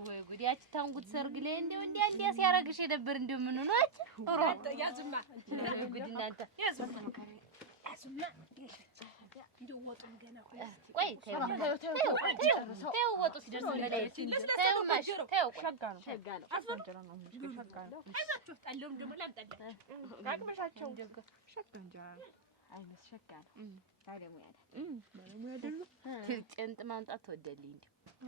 ወይ ጉድ! ያቺ ታንጉት ሰርግ ላይ እንደው እንዲያ ሲያረግሽ የነበር እንደው ምን ነው አቺ ያዝማ ጉድ እናንተ ያዝማ እንደው ወጡን ገና ቆይ ተይው ወጡ ሲደርስ በላይ ተይው ማሽ ተይው ሸጋ ነው እንጀራ ነው ሸጋ ነው አይዛችሁ ጣለውም ደግሞ ላምጣዳ ካቅመሻቸው ሸጋ እንጀራ አይነት ሸጋ ነው ታዲያ ሙያ አይደሉ ጭንጥ ማምጣት ተወደልኝ እንዴ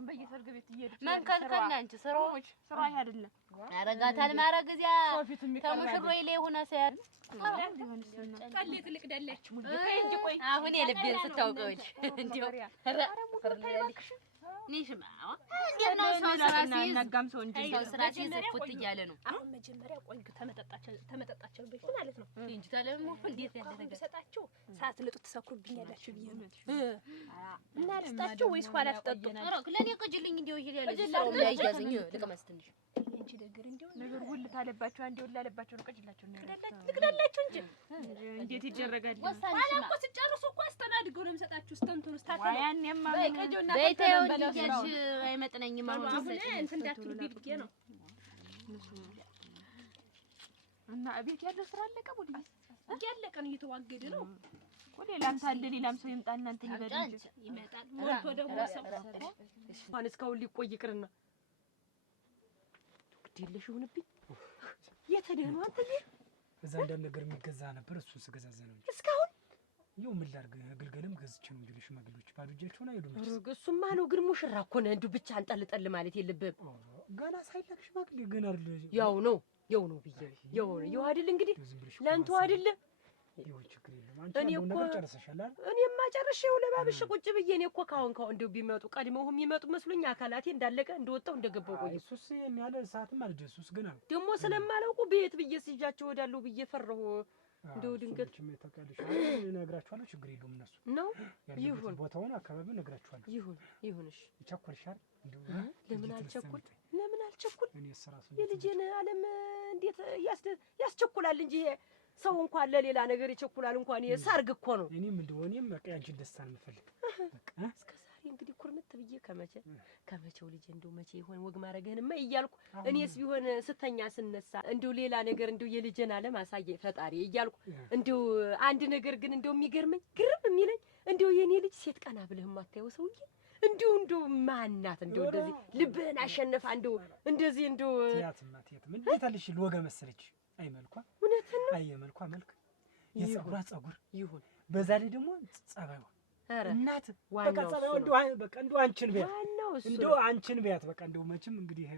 በየሰርግ ቤት እየሄድኩ መንከልከል አንቺ ስራዎች ስራ አይደለም ያረጋታል ማረግ እዚያ ተሙሽሮይ ላይ ሆነ ሳይል ጣል ትልቅ ዳላችሁ እንጂ ቆይ አሁን የልቤን ስታውቀው እንዴ ንሽማ እንዴት ነው ሰው ስራ ሲይዝ ፉት እያለ ነው። አሁን መጀመሪያ ቆይ ተመጠጣቸው በፊት ማለት ነው እንጂ ታለሙ እንዴት ያለ ነገር ሰጣችሁ ሰዓት ልጡ ተሰኩብኛላችሁ ብዬ ነው እና ልስጣችሁ ወይስ ኋላ ትጠጡ? ለኔ ቅጅልኝ እንደው ይሄ ያለ ሰው ያያዝኝ ልቀመስ ትንሽ እንጂ ነገር ሁሉ ታለባችሁ አንዴ ሁሉ አለባችሁ ነው ቅጅላችሁ ነው ትግላላችሁ እንጂ እንዴት ይደረጋል? ኋላ እኮ ሲጨርሱ እኮ አስተናድገው ነው የምሰጣችሁ ስተንቱን ስታከለ ያኔማ ቀጆና በይተው እንዲያች አይመጥነኝም አሁን እንትን እንዳትሉ ቢብጌ ነው እና ቤት ያለው ስራ አለቀ ወዲህ እያለቀ ነው እየተዋገደ ነው ሌላም ታለ ሌላም ሰው ይምጣ እናንተ ይበል እንጂ ይመጣል ሞልቶ ደግሞ ሰው ማን እስካሁን ሊቆይ ይቅርና ግዴለሽ ይሁንብኝ የተደኑ አንተ እዛ እንዳለ ነገር የሚገዛ ነበር እሱን ስገዛዘ ነው እንጂ እስካሁን ይው ምን ላድርግ ግልገልም ገዝቼ ነው እንጂ ለሽማግሌዎች ባዶ እጃቸውን አይሄዱም እሱማ ነው ግን ሙሽራ እኮ ነህ እንዱ ብቻ አንጠልጠል ማለት የለብህም ገና ሳይላክ ሽማግሌ ገና አይደል ያው ነው ብዬ ያው አይደል እንግዲህ ለአንተ አይደል ይው ችግር የለም አንቺ አንዱ ነገር ጨርሰሻል አይደል እኔማ ጨርሼው ለባብሽ ቁጭ ብዬ እኔ እኮ ካሁን እንደው ቢመጡ ቀድመው የሚመጡ መስሎኝ አካላቴ እንዳለቀ እንደወጣው እንደገባው ቆይ እሱስ የሚያለ ሰዓትም አልደረሱስ ገና ደግሞ ስለማላውቁ ቤት ብዬ ሲጃቸው ወዳለው ብዬ ፈራሁ እንደው ድንገት ተቀልሽ እነግራችኋለሁ ችግር የለውም እነሱ ነው ይሁን ቦታውን አካባቢውን እነግራችኋለሁ ይሁንሽ ይቸኩልሻል እንደው ለምን አልቸኩል እኔ ስራሱ የልጄን ዓለም እንዴት ያስቸኩላል እንጂ ሰው እንኳን ለሌላ ነገር ይቸኩላል እንኳን የሰርግ እኮ ነው እኔም በቃ ያንቺን ደስታ ነው የምፈልግ በቃ እስከዛሬ እንግዲህ ኩርምት ብዬ ከመቼው ልጄ እንደው መቼ ይሆን ወግ ማረገህንማ እያልኩ እኔስ ቢሆን ስተኛ ስነሳ እንደው ሌላ ነገር እንደው የልጄን ዓለም አሳየ ፈጣሪ እያልኩ እንደው አንድ ነገር ግን እንደው የሚገርመኝ ግርም የሚለኝ እንደው የኔ ልጅ ሴት ቀና ብለህ ማታየው ሰውዬ እንደው ማናት እንደው እንደዚህ ልብህን አሸነፋ እንደው እንደዚህ እንደው ትያትማ እንዴት አለሽ ልወጋ መሰለች አይመልኳ እውነትን ነው አየመልኳ መልክ የጸጉሯ ጸጉር ይሁን በዛ ላይ ደግሞ ጸባይዋ አረ እናት በቃ ጸባይዋ እንደው አንቺን ቢያት እንደው አንቺን ቢያት በቃ እንደው መቼም እንግዲህ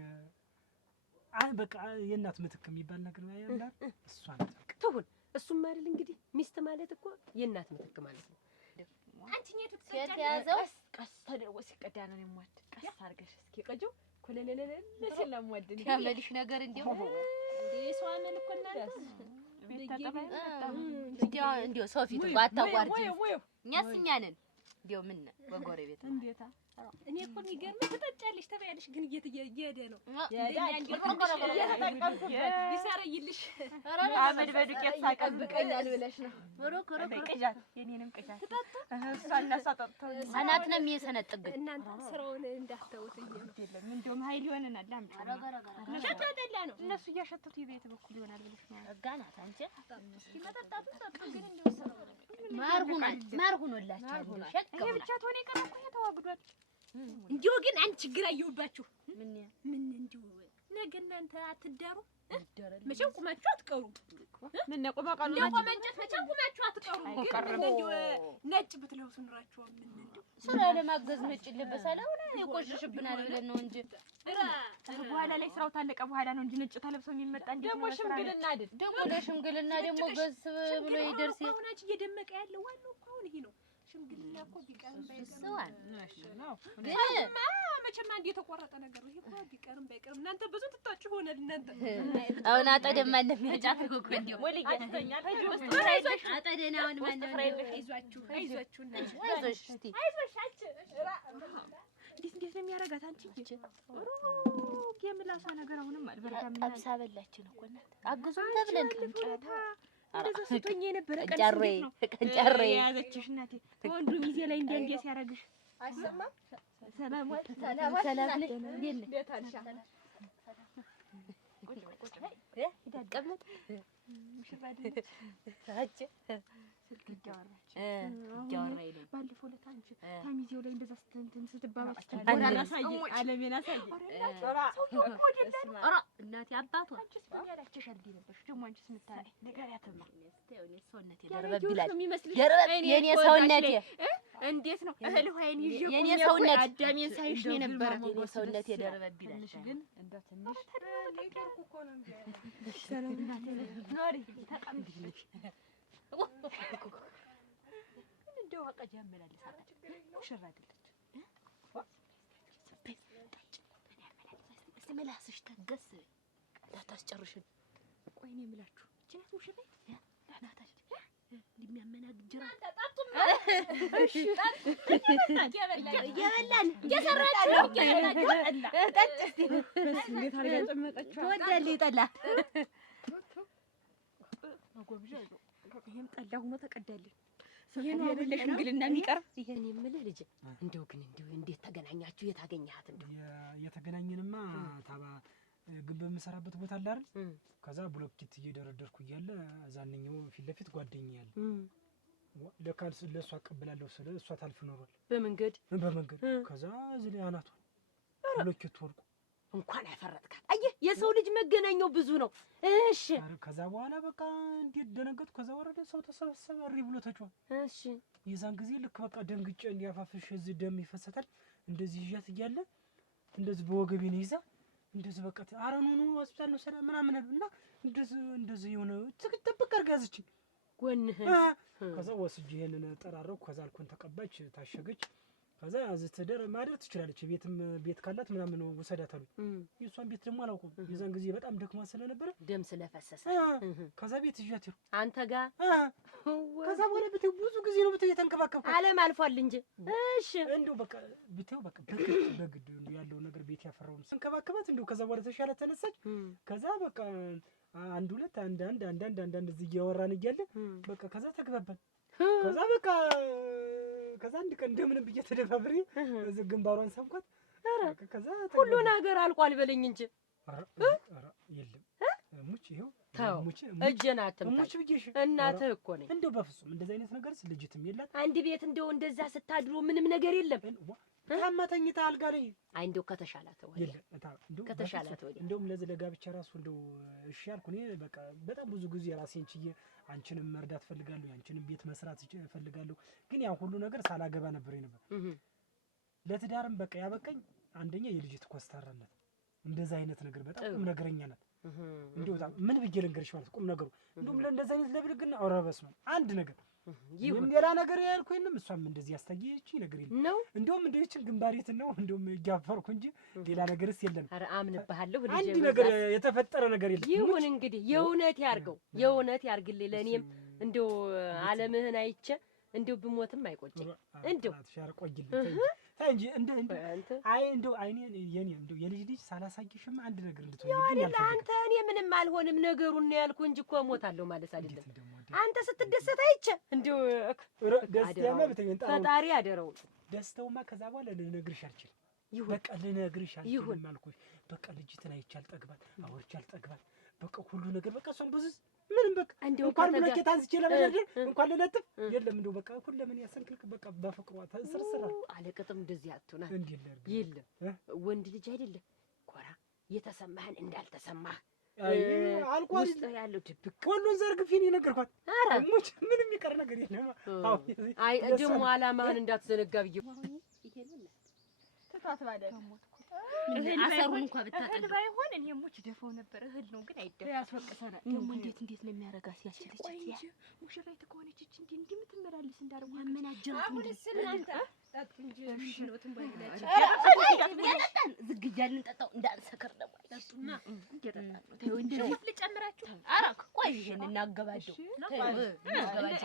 በቃ የእናት ምትክ የሚባል ነገር ያያምዳል እሷ ናት በቃ ትሁን እሱም አይደል እንግዲህ ሚስት ማለት እኮ የእናት ምትክ ማለት ነው አንቺኛቱ ተያዘው ቀስ ተደርጎ ሲቀዳ ነው የሟድ ቀስ አድርገሽ እስኪ ቀጆ ኮለለለለ ለሰላምወድን ያመልሽ ነገር እንደው ሰው አመል እኮ እናንተ እንደው ሰው ፊት ባታቋርጪ እኛስ እኛ ነን እንደው ምን በጎረቤት እንዴታ እኔ እኮ የሚገርም ትጠጫለሽ ተባያለሽ ግን እየሄደ ነው ይሰረይልሽ አመድ በዱቄት ሳቀብቀኛል ብለሽ ነው ቅጃት የኔንም ቅጃት እሷና ሳጠጥተው አናት ነው የሚሰነጥግ እናንተ ስራውን እንዳትተውት የለም እንደውም ኃይል ይሆነናል አምጪ ሸታደላ ነው እነሱ እያሸተቱ የቤት በኩል ይሆናል ብለሽ ነው አጋናት አንቺ እስኪ መጠጣቱ ሰጥ ግን እንደው ስራው ማርጉኖላችሁ ይሄ ብቻ ትሆነ ይቀርኩ የተዋግዷል እንዲሁ ግን አንቺ ችግር አየሁባችሁ ምን እንዲሁ ነገ እናንተ አትዳሩ መቼም ቁማችሁ አትቀሩ ምን ነቆማ ቃሉ ለቆመንጨት መቼም ቁማችሁ አትቀሩ ግን እንዲሁ ነጭ ብትለብሱ ኑራችሁ ምን እንዲሁ ስራ ለማገዝ ነጭ ልበሳል አሁን ይቆሽሽብናል ብለን ነው እንጂ በኋላ ላይ ስራው ታለቀ በኋላ ነው እንጂ ነጭ ተለብሰው የሚመጣ እንዴ ደግሞ ሽምግልና አይደል ደግሞ ለሽምግልና ደግሞ ገዝ ብሎ ይደርስ አሁናች እየደመቀ ያለው ዋናው እኮ አሁን ይሄ ነው ሽምግልና እኮ ቢቀርም ባይቀርም ነው መቼም አንድ የተቆረጠ ነገር ነው። ይሄ እኮ ቢቀርም ባይቀርም እናንተ ብዙ ትጣችሁ ሆነል እናንተ አሁን አጠደም ማንም ያጫት እኮ እንደው ወልይ ያስተኛል አጠደና አሁን ማንም አይዟችሁ አይዞሽ እስቲ አይዞሽ አንቺ እንዴት ነው የሚያረጋት አንቺ የምላሷ ነገር አሁንም አልበረታም አብሳ በላችን እኮ እናት አግዙን ተብለን ቀንጫታ እንደዛ ስትሆኚ የነበረ ቀንጫሬ ያዘችሽ እናቴ ወንዱ ሚዜ ላይ እንደ ሲያረግሽ አይሰማም? ሰላም ዋል። ሰላም ነኝ። እንዴት አልሻ? ቁጭ በይ። ይደቀምጥ ሙሽራ አይደለች? ታች ስልክ እያወራች እያወራኝ ነው። ባለፈው ዕለት አንቺ ታሚዜው ላይ እንደዛ ስትባባል አለሜን አሳይ። ኧረ እናቴ አባቷ አንቺስ ምን ያላችሻል ነበርሽ? ደግሞ አንቺስ ምታሪ ንገሪያትማ። ሰውነቴ ደረበብ ይላል። የኔ ሰውነቴ እንዴት ነው እህል ውሃዬን ይዤ የኔ ሰውነት አዳሜን ሳይሽ ነው የነበረ። የኔ ሰውነቴ ደረበብ ይላል። ትንሽ ግን እንደው ትንሽ ነገርኩ እኮ ነው እንዴ ሰላምናቴ ኖሪ ተቀምጥልሽ እንደው በቃ ጀመላልሳታ ሙሽራ አይደለች እስቲ መላስሽ ተገስ እንዳታስጨርሽን። ቆይ እኔ የምላችሁ እቺ ናት ሙሽራ ናታች እንደሚያመናግጅራ እሺ እየበላን እየሰራችሁ ጠጭ እስቲ እንዴት አድርጋ ጨመቀችው ትወዳለች ጠላ አጎብዣ ይሄም ጠላ ሆኖ ተቀዳልን። ይሄ ነው አብለሽ እንግልና የሚቀርብ ይሄን የምልህ ልጅ እንደው ግን እንደው እንዴት ተገናኛችሁ? የት አገኘሃት? እንደው የተገናኘንማ ታባ ግን በምሰራበት ቦታ አለ አይደል? ከዛ ብሎኬት እየደረደርኩ እያለ እዛንኛው ፊት ለፊት ጓደኛዬ ያለ ለካልስ ለሷ አቀብላለሁ ስለ እሷ ታልፍ ኖሯል በመንገድ ከዛ እዚህ ላይ አናቷ ብሎኬት ወርቁ እንኳን ያፈረጥካት። አየህ የሰው ልጅ መገናኛው ብዙ ነው። እሺ ከዛ በኋላ በቃ እንዴት ደነገጥኩ። ከዛ ወረደ ሰው ተሰበሰበ እሪ ብሎ ተጫወ። እሺ የዛን ጊዜ ልክ በቃ ደንግጬ እንዲያፋፍሽ እዚህ ደም ይፈሰታል እንደዚህ ይያት እያለ እንደዚህ በወገቤ ነው ይዛ እንደዚህ በቃ አረኑኑ ሆስፒታል ነው ሰላም ምናምን እና እንደዚህ የሆነ ትክትብቅ አርጋዝች ጎንህ ከዛ ወስጄ ይሄንን ጠራረው ከዛ አልኮን ተቀባች ታሸገች። ከዛ እዚህ ትደር ማደር ትችላለች ቤት ካላት ምናምን ወሰዳት አሉ። የሷን ቤት ደግሞ አላውቁም። የዛን ጊዜ በጣም ደክማ ስለነበረ ደም ስለፈሰሰ ከዛ ቤት ይዣት ይሩ አንተ ጋር ከዛ በኋላ ብትው ብዙ ጊዜ ነው ብትው የተንከባከብኩ ዓለም አልፏል እንጂ እሺ እንደው በቃ ብትው በቃ በግድ ያለው ነገር ቤት ያፈራውን ተንከባከባት። እንደው ከዛ በኋላ ተሻለ ተነሳች። ከዛ በቃ አንድ ሁለት አንድ እዚህ እያወራን እያለ በቃ ከዛ ተግባባን። ከዛ በቃ ከዛ አንድ ቀን እንደምን ብዬ ተደፋብሬ እዚህ ግንባሯን ሳምኳት። ከዛ ሁሉ ነገር አልቋል በለኝ እንጂ ኧረ የለም ሙች ይሄው ሙች እጀናትም ሙች ብዬሽ እናትህ እኮ ነኝ። እንደው በፍጹም እንደዚህ አይነት ነገርስ ልጅትም የላት አንድ ቤት እንደው እንደዛ ስታድሩ ምንም ነገር የለም። ታማ ተኝታ አልጋ ላይ አይ እንደው ከተሻላት ወይ ከተሻላት ወይ እንደውም ለዚህ ለጋብቻ ራሱ እንደው እሺ ያልኩ እኔ በቃ በጣም ብዙ ጊዜ ራሴን ችዬ አንቺንም መርዳት ፈልጋለሁ፣ አንቺንም ቤት መስራት ፈልጋለሁ። ግን ያ ሁሉ ነገር ሳላገባ ነበር የነበር ለትዳርም በቃ ያበቃኝ አንደኛ የልጅት ኮስታራነት እንደዛ አይነት ነገር በጣም ቁም ነገረኛ ናት። እንደው ምን ብዬ ልንገርሽ ማለት ቁም ነገሩ እንደውም ለእንደዛ አይነት ለብልግና አውራበስ ነው አንድ ነገር ይሁን ሌላ ነገር ያልኩኝም እሷም እንደዚህ ያስተያየች ነገር የለም ነው። እንደውም እንደዚህ ግንባሬት ነው እንደውም እያፈርኩ እንጂ ሌላ ነገርስ የለም። ኧረ አምንብሃለሁ ልጅ አንድ ነገር የተፈጠረ ነገር የለም። ይሁን እንግዲህ የእውነት ያርገው የእውነት ያርግልኝ። ለኔም እንደው ዓለምህን አይቼ እንደው ብሞትም አይቆጭኝ እንደው ሻርቆይልኝ እንጂ እንደው አይኔ የኔ እንደው የልጅ ልጅ ሳላሳይሽም አንድ ነገር እንድትሆኝልኝ ያለ አንተ እኔ ምንም አልሆንም ነገሩን ነው ያልኩ እንጂ እኮ ሞታለሁ ማለት አይደለም። አንተ ስትደሰት አይቼ እንደው ደስታማ በተገንጣ ፈጣሪ ያደረው ደስታውማ ከዛ በኋላ ልነግርሽ አልችልም። በቃ ልነግርሽ አልችልም አልኩሽ። በቃ ልጅትን አይቻል ጠግባት አወርቻል ጠግባት በቃ ሁሉ ነገር በቃ እሷን ብዙ ምንም በቃ እንኳን ብሎኬት አንስቼ ለመደርደር እንኳን ልለጥፍ የለም እንደው በቃ ሁሉምን ያሰንክልክ በቃ በፍቅሯ ተስርስራ አለቅጥም እንደዚህ አትሆና የለም ወንድ ልጅ አይደለም ኮራ የተሰማህን እንዳልተሰማህ አልቋል ያለው ድብቅ ሁሉን ዘርግፊ ነው የነገርኳት። ኧረ ሙች ምንም ይቀር ነገር የለም። አይ ደግሞ አላማህን እንዳትዘነጋ ብዬ ይሄንን ተቷት ባለ አሰሩን እንኳን ብታጠቅ እህል ባይሆን እኔ ሙች ደፈው ነበር። እህል ነው ግን አይደለም ያስፈቅሰናል። ደግሞ እንዴት ነው የሚያረጋት ያችልች ያ ሙሽራይት ከሆነች እቺ እንዴ የምትመላለስ እንዳርጉ ያመናጀራት አሁንስ እናንተ ጠጡ እንጂ ነው ትንባይላችሁ ያጠጣን ዝግጃልን ጠጣው እንዳንሰከር ደግሞ ጠጡና እንጀጠጣን ነው እንዴ ልጨምራችሁ። ኧረ ቆይ ይሄን እናገባደው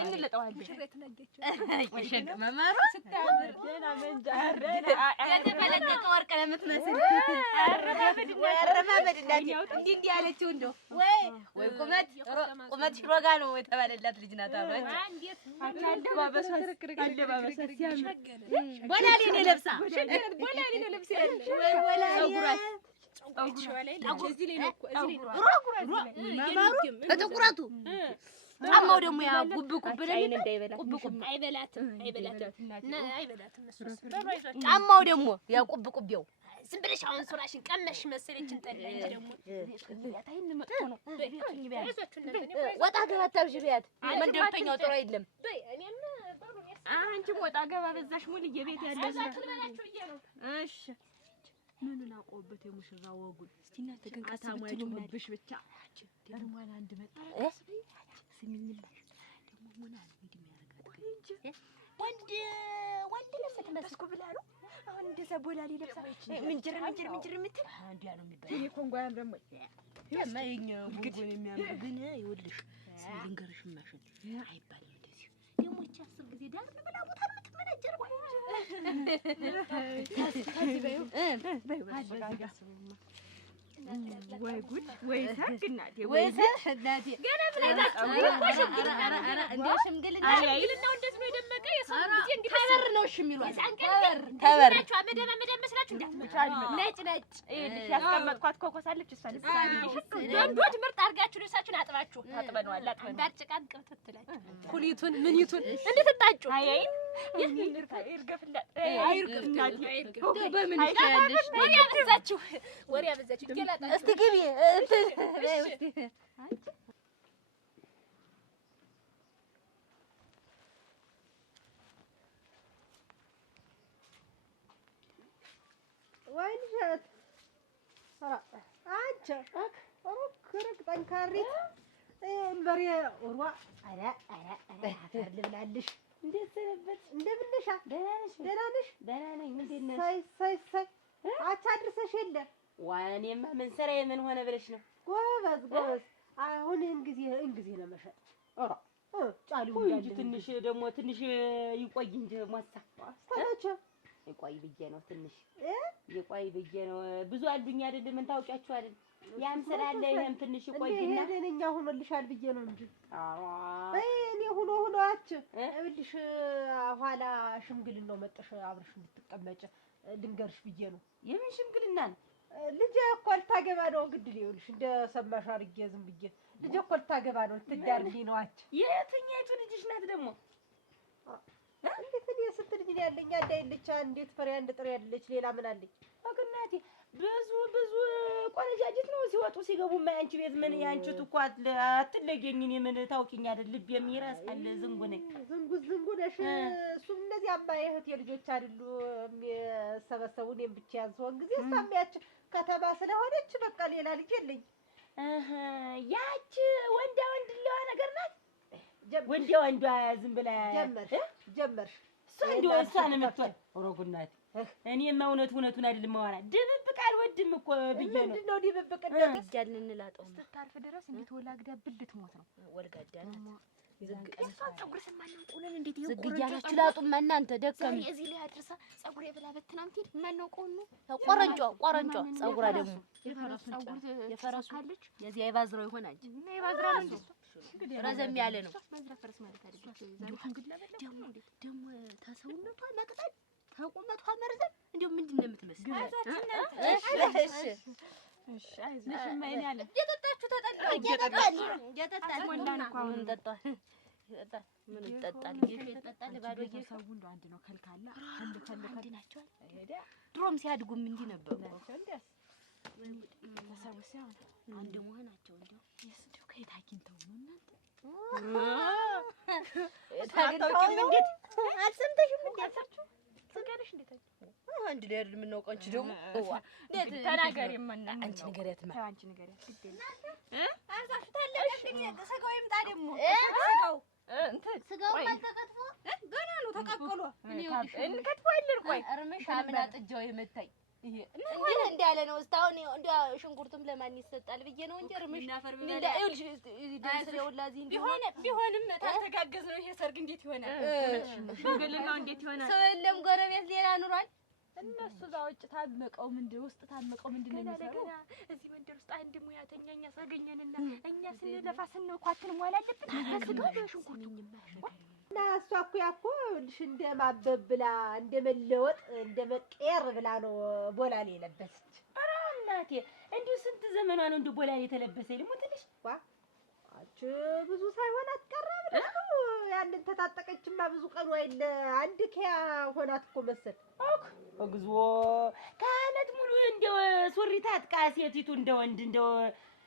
እንለጠዋለን። ሙሽራይት ነገች ይሸግ መማሩ ስታምር ደና መንጃ የተፈለቀቀ ወርቅ ለምትመስል አረማመድ እንዲህ ያለችው እንደው ወይ ቁመት ሽሮጋ ነው የተባለላት ልጅ ናት። አለባበሷ ሲያምር ቦላሌ ነው ለብሳ በጥቁረቱ ጫማው ደግሞ ያ ጉብ አይበላትም። ጫማው ደግሞ ያ ቁብቁቤው ዝም ብለሽ አሁን ሱራሽን ቀመሽ መሰለችን ጠላ እንጂ ደግሞ ወጣ ገባ አታብዥ በያት። መንደርተኛው ጥሩ አይደለም። አንቺም ወጣ ገባ በዛሽ ሙልዬ ቤት ያለ እሺ ምኑን አውቀውበት የሙሽራ ወጉን እስቲ እናንተ ግን ቀሳሙያችሁብሽ ብቻ ደሞና አንድ መጣ ስሚኝማ ደሞ ምን አለ እንደሚያረጋት ወንድ ለሰት መስኩ ብላ ነው አሁን እንደዛ ቦላሊ ለብሳ ምንጅር ምትል እንዲያ ነው የሚባል ይሄ ኮንጎ ያምረም የማይኝ ጉጉን የሚያምር ግን ይወልሽ ልንገርሽ ማሽን አይባልም እንደዚህ ደሞች 10 ጊዜ ዳር ብላ ቦታ ምትመነጀር ወይ ጉድ ወይ ሰርግ እናቴ ወይ ሰርግ እናቴ ገና ብላታችሁ እንደው ሽምግልና ነው እንደዚህ ነው የደመቀ የሰው ጊዜ እንግዲህ ከበር ነው እሺ የሚሏት ከበራችሁ አመደም መስላችሁ እንዳትመቻሉ ነጭ ይልሽ ያስቀመጥኳት ኮኮሳለች እሷ ወንዶች ምርጥ አድርጋችሁ ልብሳችሁን አጥባችሁ አጥበነዋል እንዳጭቃን ቅርትትላችሁ ኩሊቱን ምኒቱን እንድትጣጩ አይ ይርገፍና በምን ይሻለሽ ወሬ ያበዛችሁ እስቲ ግቢ እንትን እስቲ ወይንሸት አንቺ ሩክ ጠንካሪት እንበሬ ወሯ አረ አፈር ልብላልሽ። እንዴት ሰነበትሽ? እንደምን ነሽ? ደህና ነሽ? ደህና ነኝ። እንዴት ነሽ? ሳይ አቻ አድርሰሽ የለ ዋኔማ ምን ስራ የምን ሆነ ብለሽ ነው? ጎበዝ አሁን እንግዜ ለመሸጥ ኦራ ጫሊው እንጂ ትንሽ ደግሞ ትንሽ ይቆይ እንጂ ሞሳ ታላቸ ይቆይ ብዬ ነው ትንሽ ይቆይ ብዬ ነው። ብዙ አሉኝ አይደል? ምን ታውቂያችሁ አይደል? ያም ስላለ ይሄም ትንሽ ይቆይና እኔኛ ሆኖልሻል ብዬ ነው እንጂ እኔ ሆኖአች እብልሽ ኋላ ሽምግልናው መጥሽ አብረሽ እንድትቀመጭ ልንገርሽ ብዬ ነው። የምን ሽምግልና ነው? ልጄ እኮ ልታገባ ነው። ግድል ይኸውልሽ እንደ ሰማሽ አድርጌ ዝም ብዬ ልጄ እኮ ልታገባ ነው። ልትዳርልኝ ነው። አች የትኛይቱ ልጅሽ ናት ደግሞ? እንዴት እኔ ስትል ልጅ ያለኝ አይደልቻ እንዴት ፍሬ አንድ ጥሬ ያለች ሌላ ምን አለኝ? አግናቲ ብዙ ቆነጃጅት ነው ሲወጡ ሲገቡ ማያንቺ ቤት ምን ያንቺ ትኳት አትለገኝ። እኔ ምን ታውቂኝ አይደል? ልብ የሚራሳል ዝንጉ ነኝ። ዝንጉ ነሽ። እሱም እንደዚህ አማ የእህቴ ልጆች አይደሉ የሚሰበሰቡ እኔም ብቻ ያንሰውን ጊዜ ሳሚያች ከተማ ስለሆነች በቃ ሌላ ልጅ የለኝ። ያች ወንዳ ለዋ ነገር ናት። ወንዳ ዝም ብላ ጀመርሽ እሷን የምትወል ኦሮጉናት እኔማ እውነቱን አይደለም ማወራ ድብብቅ አልወድም እኮ ብዬ ነው። ምንድን ነው ድብብቅ? እንደዚህ እንላጠው እስክታርፍ ድረስ እንዴት ወላግዳ ብልት ሞት ነው ወልጋዳ ነው። ፀጉር ሰማነው ቁለን እንዴት ይቆረጫችሁ ላጡማ እናንተ ደከም እዚህ ላይ አድርሳ ፀጉር የብላ በትናንት ሄድ ማነው ቆኑ ቆረንጮ ፀጉራ ደግሞ የፈረሱ ካለች የዚህ አይባዝራው ይሆናል እና የባዝራ ነው ረዘም ያለ ነው። ማዝራፈርስ ማለት አይደል? ደግሞ ተሰውነቷ ነቅጠል ተቆመቷ መርዘም እንደው ምንድን ነው የምትመስል? እሺ አይዞሽ ማይኔ አለ እየጠጣችሁ እየጠጣል ወንዳን እኮ አሁን ጠጣል ምን ይጠጣል? ይጠጣል ባዶ እየሰው እንደ አንድ ነው ከልካላ አንድ ናቸው። ድሮም ሲያድጉም እንዲህ ነበሩ። እንዴስ ተሰውሰው አንድ መሆናቸው እንደው የስደው ከየት አግኝተው ነው እናንተ? ታግኝተው እንዴት አልሰምተሽም? እንዴት ትገርሽ እንዴት አንድ ላይ አይደል የምናውቀው? አንቺ ደግሞ እንዴት ተናገሪማ አንቺ ንገሪያትማ አንቺ ንገሪያት ግዴ አዛፍታለሽ ስጋው ይምጣ ደግሞ ስጋው ተከትፎ ገና ነው ተቀቅሎ እንከትፈዋለን። ቆይ እርምሽ አምና ጥጃው የመታኝ ይሄ እንዴት እንዳለ ነው እስካሁን እንደ ሽንኩርቱም ለማን ይሰጣል ብዬ ነው እንጂ እርምሽ እንደ አይልሽ ደስለውላዚ ቢሆንም ታልተጋገዝ ነው ይሄ ሰርግ እንዴት ይሆናል? ሽምግልናው እንዴት ይሆናል? ሰው የለም ጎረቤት ሌላ ኑሯል። እነሱ እዛ ውጭ ታመቀው ምንድን ውስጥ ታመቀው ምንድን ነው የሚሰራው? እዚህ መንደር ውስጥ አንድ ሙያተኛ እኛ ሳገኘንና እኛ ስንለፋ ስንኳትን መዋል አለብን። አስገው ሽንኩርት እና እሷ እኮ ያኮ ልሽ እንደማበብ ብላ እንደመለወጥ እንደመቀየር ብላ ነው ቦላሌ የለበሰች። ኧረ እናቴ እንዲሁ ስንት ዘመኗ ነው እንደ ቦላሌ የተለበሰ ልሙትልሽ። ዋ አች ብዙ ሳይሆን አትቀረም ነው ያንን ተታጠቀችማ ብዙ ቀኑ አይደለ አንድ ከያ ሆናት እኮ መሰል እግዚኦ ከአመት ሙሉ እንደው ሱሪ ታጥቃ ሴቲቱ እንደ ወንድ እንደው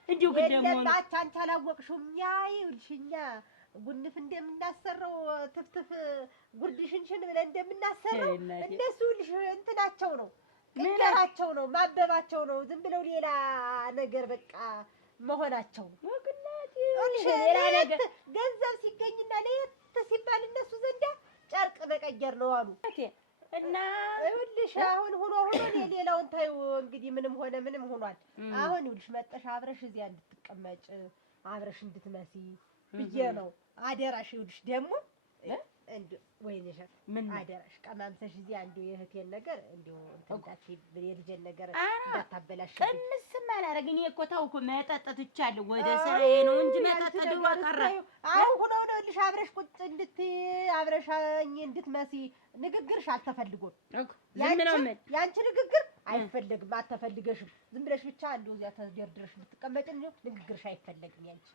እንዲሁ ግን ደግሞ አንቺ አላወቅሽውም። ያ ይልሽኛ ጉንፍ እንደምናሰረው ትፍትፍ ጉርድ ሽንሽን ብለን እንደምናሰረው እነሱ ልሽ እንትናቸው ነው ቅየራቸው ነው ማበባቸው ነው። ዝም ብለው ሌላ ነገር በቃ መሆናቸው ሌላ ነገር ገንዘብ ሲገኝና ለየት ሲባል እነሱ ዘንዳ ጨርቅ መቀየር ነው አሉ። እና ይኸውልሽ አሁን ሆኖ ሌላውን ታዩ እንግዲህ ምንም ሆነ ምንም ሆኗል። አሁን ይኸውልሽ መጠሽ አብረሽ እዚያ እንድትቀመጭ አብረሽ እንድትመሲ ብዬ ነው አደራሽ። ይኸውልሽ ደግሞ እንዴ ወይኔሽ ምን አደራሽ ቀማምሰሽ እዚህ አንዱ የእህቴን ነገር እንደው እንታቲ የልጄን ነገር እንዳታበላሽ። እምስም አላረግኝ እኮ ታውኩ መጠጥ ትቻለሁ ወደ ስራዬ ነው እንጂ መጠጥ ደዋ ቀረ። አሁን ሆኖ ልሽ አብረሽ ቁጭ አብረሻኝ እንድትመሲ ንግግርሽ አልተፈልጎም። ያንቺ ንግግር አይፈልግም አትፈልገሽም። ዝም ብለሽ ብቻ እንደው እዚያ ተደርድረሽ ብትቀመጭ ንግግርሽ አይፈልግም ያንቺ።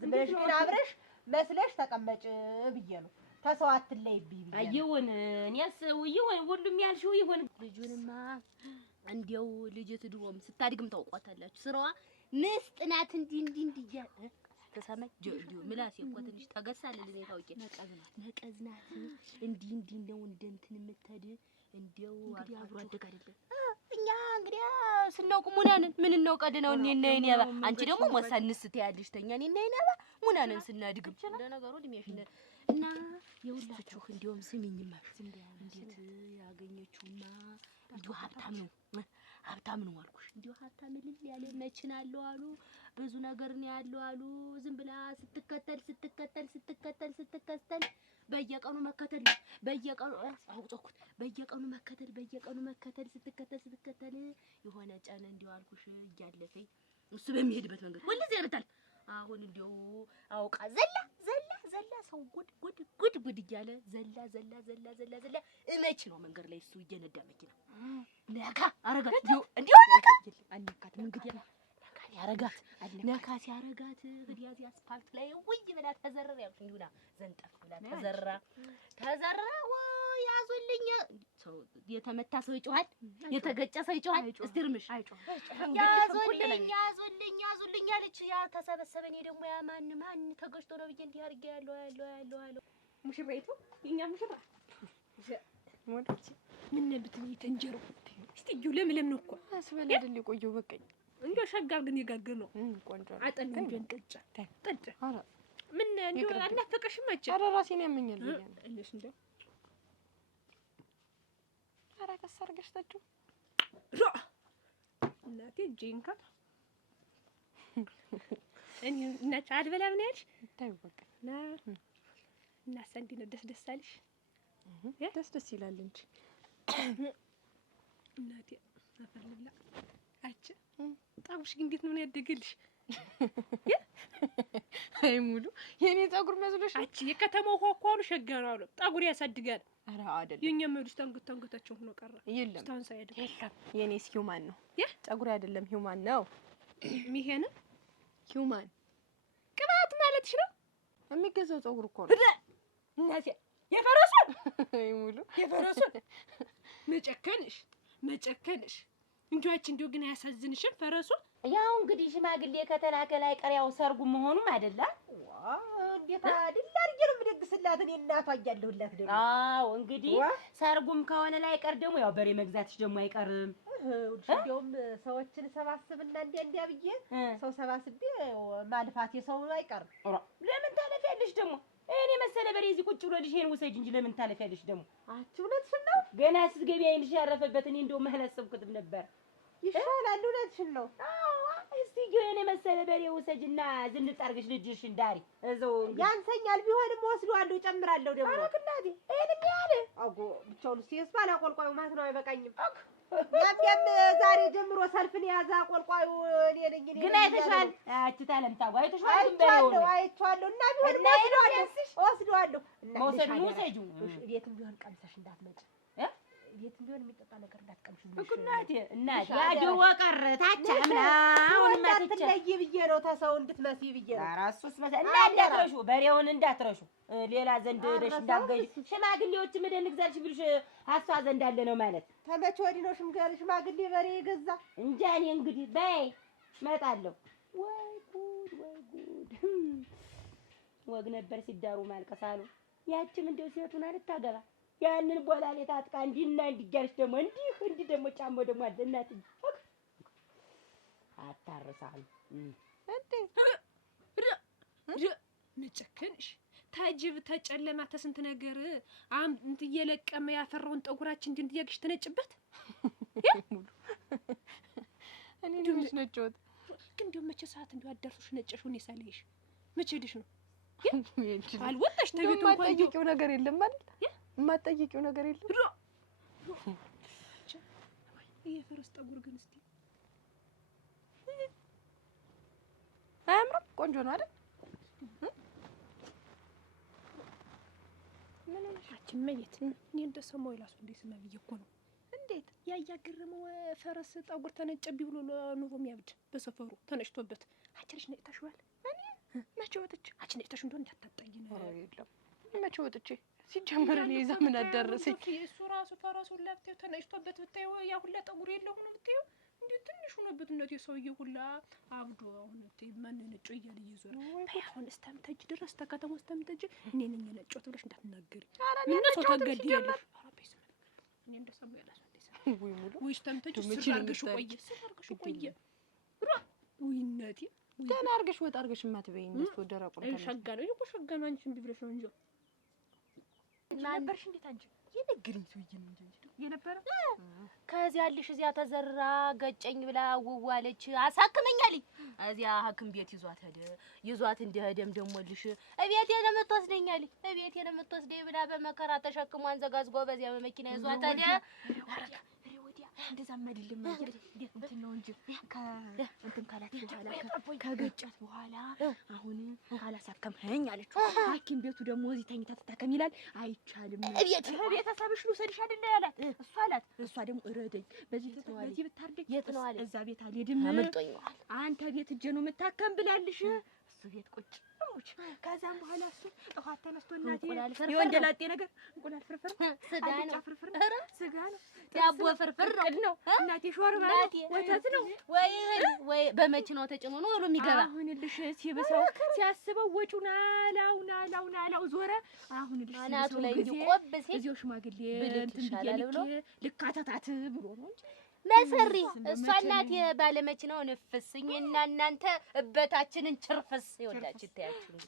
ዝም ብለሽ ግን አብረሽ መስለሽ ተቀመጭ ብዬ ነው። ተሰው አትለይብኝ ብዬ አይሁን እኔስ ይሁን ሁሉም ያልሽው ይሁን። ልጁንማ እንደው ልጅት ድሮም ስታድግም ታውቋታላችሁ። ስራዋ ምስጥ ናት። እንዲህ ተሰማኝ ጆጆ ምላስ እኮ ትንሽ ተገሳለልኝ ነው ታውቂ። ነቀዝናት እንዲህ ነው እንትን የምትሄድ እንደው አብሮ አደግ አይደለም። እኛ እንግዲህ ስናውቅ ሙናንን ምን እናውቀድ ነው እኔ ያባ አንቺ ደግሞ ወሳንስ ትያለሽ ተኛ እኔ ያባ ሙናንን ስናድግም ለነገሩ እድሜሽ እና የሁላችሁ እንደውም ስሚኝማ እንዴት ያገኘችውማ እንዲሁ ሀብታም ነው አልኩሽ። እንዲሁ ሀብታም ልል ያለ መኪና አለው አሉ ብዙ ነገር ነው ያለው አሉ። ዝም ብላ ስትከተል በየቀኑ መከተል በየቀኑ መከተል ስትከተል የሆነ ጨነ እንዲሁ አልኩሽ እያለፈኝ እሱ በሚሄድበት መንገድ ወለዚህ ያርታል። አሁን እንዲሁ አውቃ ዘላ ሰው ጉድ እያለ ዘላ እመች ነው መንገድ ላይ እሱ እየነዳ መኪና ነካ አረጋት እንዲሁ አንካት እንግዲህ ያረጋት ነካ ሲያረጋት ህዲያዚ አስፋልት ላይ ውይ ብላ ተዘረረ ያልኩሽ እንዲሁና ዘንጠፍ ብላ ተዘረረ ወይ ያዙልኝ። ሰው የተመታ ሰው ይጮሃል፣ የተገጨ ሰው ይጮሃል። እስቲ እርምሽ ያዙልኝ አለች። ያ ተሰበሰበ። እኔ ደግሞ ያ ማን ተገጭቶ ነው ብዬ እንዲህ አድርጌ ያለው ሙሽራይቱ የእኛ ሙሽራ ወንዶች ምን ብትይ ተንጀሮ እስቲ ጁ ለምለም ነው እኮ አስበላ አይደል የቆየው በቀኝ እንደው ሸጋር ግን የጋገር ነው ቆንጆ አጠን ግን ቅጫ ጠጥ አራ ምን እንደው አናፈቀሽም አጭ አራ ራሴን ያመኛል እልሽ እንደው አራ ከሰርገሽ ተጩ እናቴ ጂንካ እኔ እናቻ አልበላ ምን ያልሽ ታዩ በቃ እና ሰንዲ ነው ደስ አለሽ ደስ ይላል እንጂ እናቴ አፈልላ አጭ ጣውሽ ግን እንዴት ነው ያደገልሽ? አይ ሙሉ የኔ ጸጉር መስሎሽ? አጭ የከተማው ሆኳሉ ሸጋ ነው አሉ ጸጉር ያሳድጋል። አራ አይደለም የኛ መልስ ተንገታቸው ሆኖ ቀረ። የለም ታንሳ አይደለም የለም የኔስ ሂውማን ነው ጸጉር አይደለም ሂውማን ነው። ሚሄነ ሂውማን ቅባት ማለትሽ ነው የሚገዛው ጸጉር እኮ ነው እናቴ የፈረሱን አይ ሙሉ የፈረሱን መጨከንሽ እንጆች እንደው ግን አያሳዝንሽም? ፈረሱ ያው እንግዲህ ሽማግሌ ከተላከለ አይቀር ያው ሰርጉ መሆኑም አይደለ? ዋው እንዴት አይደል አድርጌ ነው የምደግስላት እኔ እናቷ እያለሁላት ደግሞ። አዎ እንግዲህ ሰርጉም ከሆነ ላይቀር ደግሞ ያው በሬ መግዛትሽ ደግሞ አይቀርም። እንደውም ሰዎችን ሰባስብና እንዲያ ብዬ ሰው ሰባስቤ ማልፋት የሰው አይቀርም። ለምን ታለፊያለሽ ደግሞ? እኔ መሰለ በሬ እዚህ ቁጭ ብሎልሽ ይሄን ውሰጂ እንጂ ለምን ታለፊያለሽ ደግሞ? አንቺ እውነትሽን ነው። ገና ስትገቢ አይልሽ ያረፈበት እኔ እንደው መህል አሰብኩትም ነበር። ይሻላል እውነትሽን ነው። አዎ እስቲ የኔ መሰለ በሬ ውሰጅና ዝንጥ አድርገሽ ልጅሽን ዳሪ እዛው ያንሰኛል። ቢሆንም ወስደዋለሁ፣ ጨምራለሁ ደግሞ አረክናዲ እኔም ያለ አጎ ብቻውን ሲስ ባላ ቆልቋዩ ማለት ነው አይበቃኝም። ያም ዛሬ ጀምሮ ሰልፍን ያዛ ቆልቋዩ እኔ ነኝ ግን አይተሻል። ታለምታው አይተሻል። በሬው አይቼዋለሁ እና ቢሆንም ወስደዋለሁ እና መውሰድ ውሰጂው ቤትም ቢሆን ቀምሰሽ እንዳትመጪ ቤትም ቢሆን የሚጠጣ ነገር እንዳትቀምሽ እኮ እናቴ ያደወ ቀረ ታቻምና አሁን እንዳትለይ ብዬ ነው ተሰው እንድትመስይ ብዬ ነው። ኧረ እሱስ መሰለኝ እና እንዳትረሹ በሬውን እንዳትረሹ ሌላ ዘንድ ደሽ እንዳትገዢ ሽማግሌዎች ምደን ግዛልሽ ብልሽ ሀሷ ዘንድ አለ ነው ማለት ተመቼ ወዲህ ነው ሽማግሌ በሬ የገዛ እንጃ እኔ እንግዲህ በይ እመጣለሁ። ወይ ጉድ ወይ ጉድ ወግ ነበር ሲዳሩ ማልቀስ አሉ። ያችም እንደው ሴቱን አልታገባ ያንን ቦላሌ ታጥቃ እንዲና እንዲያልሽ ደግሞ እንዲህ ደግሞ ጫሞ ደግሞ አለ እናት አታርሳሉ እንዴ መጨከንሽ ታጅብ ተጨለማ ተስንት ነገር እንት እየለቀመ ያፈራውን ጠጉራችን እንዲያግሽ ተነጭበት እኔ ልጅ ነጭወት ግን እንደው መቼ ሰዓት እንደው አዳርሶሽ ነጨሽ ሆነ ሳለሽ መቼ ሄድሽ ነው አልወጣሽ ተቤቱ እንኳን የማጠይቂው ነገር የለም ማለት የማጠይቂው ነገር የለም። የፈረስ ጠጉር ግን እስቲ አያምርም? ቆንጆ ነው አይደል? ምን አላችሁ መየት እኔ እንደሰማው ይላሱ እንደሰማ ብዬ እኮ ነው። እንዴት ያያገረመው ፈረስ ጠጉር ተነጨብኝ ብሎ ኑሮ የሚያብድ በሰፈሩ ተነጭቶበት አጭርሽ ነጭታሽዋል። እኔ መቼ ወጥቼ አጭ ነጭታሽ እንደው እንዳታጣኝ ነው። የለም መቼ ወጥቼ ሲጀመር እኔ እዛ ምን አደረሰኝ? እሱ ራሱ ፈረሱን ለብቴው ተነጭቶበት ብታዩ ያ ሁላ ጠጉር የለው ሆኖ ብታዩ እንዴ ትንሽ ሆነበት ነው የሰውዬው ሁላ አብዶ አሁን ማን ነጭ እያለ ይዞር አሁን እስከምትሄጂ ድረስ ተከተማ እስከምትሄጂ እኔ ነኝ ነጭት ብለሽ እንዳትናገሪ ምን ነው ተገድያለሽ። አራቤስ እኔ እንደሰማው ያላስ ወይ ሙሉ ወይ እስከምትሄጂ ስራርግሽ ቆየ ወይ እናቴ ደህና አድርገሽ ወጥ አድርገሽ ማትበይ እንደሱ ደረቁ ነው ሸጋ ነው ይቆ ሸጋ ነው አንቺ ቢብለሽ ነው እንጂ ነበርሽ እንዴት አንቺ የነገረኝ ሰውዬ ነው እንጂ የነበረ ከዚያ ልሽ እዚያ ተዘራ ገጨኝ ብላ ወዋለች አሳክመኛለኝ እዚያ ሐኪም ቤት ይዟት እንደሄደም ደሞልሽ እቤቴ ለምትወስደኛለኝ እቤቴ ለምትወስደኝ ብላ በመከራ ተሸክሟን ዘጋዝጎ በዚያ በመኪና ይዟት ሄደ። እንደዛም አይደለም ማለት እንትን ነው እንጂ እንትን ካላት በኋላ ከገጫት በኋላ አሁን ካላሳከምኸኝ አለች። ሐኪም ቤቱ ደግሞ እዚህ ተኝታ ተታከም ይላል። አይቻልም ቤተሰብሽ ልውሰድሽ አይደለ ያላት እሷ አላት። እሷ ደግሞ እረደኝ በዚህ ብታርደኝ የት ነው አለ እዛ ቤት አልሄድም አመልጦኛል አንተ ቤት እጄ ነው የምታከም ብላልሽ እሱ ቤት ቁጭ ከዛም በኋላ እሱ ጠዋት ተነስቶ እናቴ የወንደላጤ ነገር እንቁላል ፍርፍር ስጋ ነው ዳቦ ፍርፍር ነው እናቴ ሾርባ ወተት ነው ወይ በመኪናው ተጭኖ ነው ወሎ የሚገባ አሁን ልሽ ሲበሳው ሲያስበው ወጩና ላው ዞረ አሁን ልሽ አናቱ ላይ እንዲቆብስ እዚው ሽማግሌ እንትን ብዬ ልካታታት ብሎ ነው እንጂ መሰሪ እሷ እናቴ ባለመኪናው ንፍስኝና እናንተ እበታችንን ችርፍስ ይወዳች ታያችሁ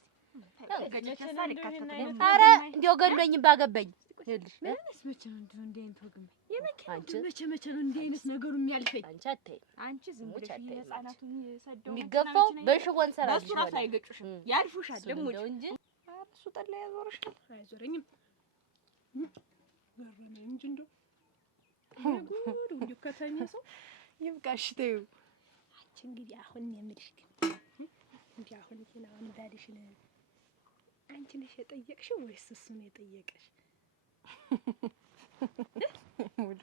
ኧረ እንዲያው ገሎኝ ባገባኝ ይልሽ መቼ ነው እንዴ እንተወግም መቼ ነው እንዴ አይነት ነገሩ የሚያልፈኝ አንቺ አታይ አንቺ ዝም ብለሽ የህፃናቱን ሰደው የሚገፋው በሽቦን ሰራልሽ ነው ራሱ አይገጩሽም ያልፉሻል ደግሞ እንጂ እሱ ጠላ ያዞርሻል አይዞረኝም ገረመኝ እንጂ እንደው ጉድ እንዴ ከተኛ ሰው ይብቃሽ ተይው። አንቺ እንግዲህ አሁን የምልሽ ግን እንዴ አሁን ይሄን ባልሽን አንቺ ነሽ የጠየቅሽው ወይስ እሱ ነው የጠየቀሽ? ሙሉ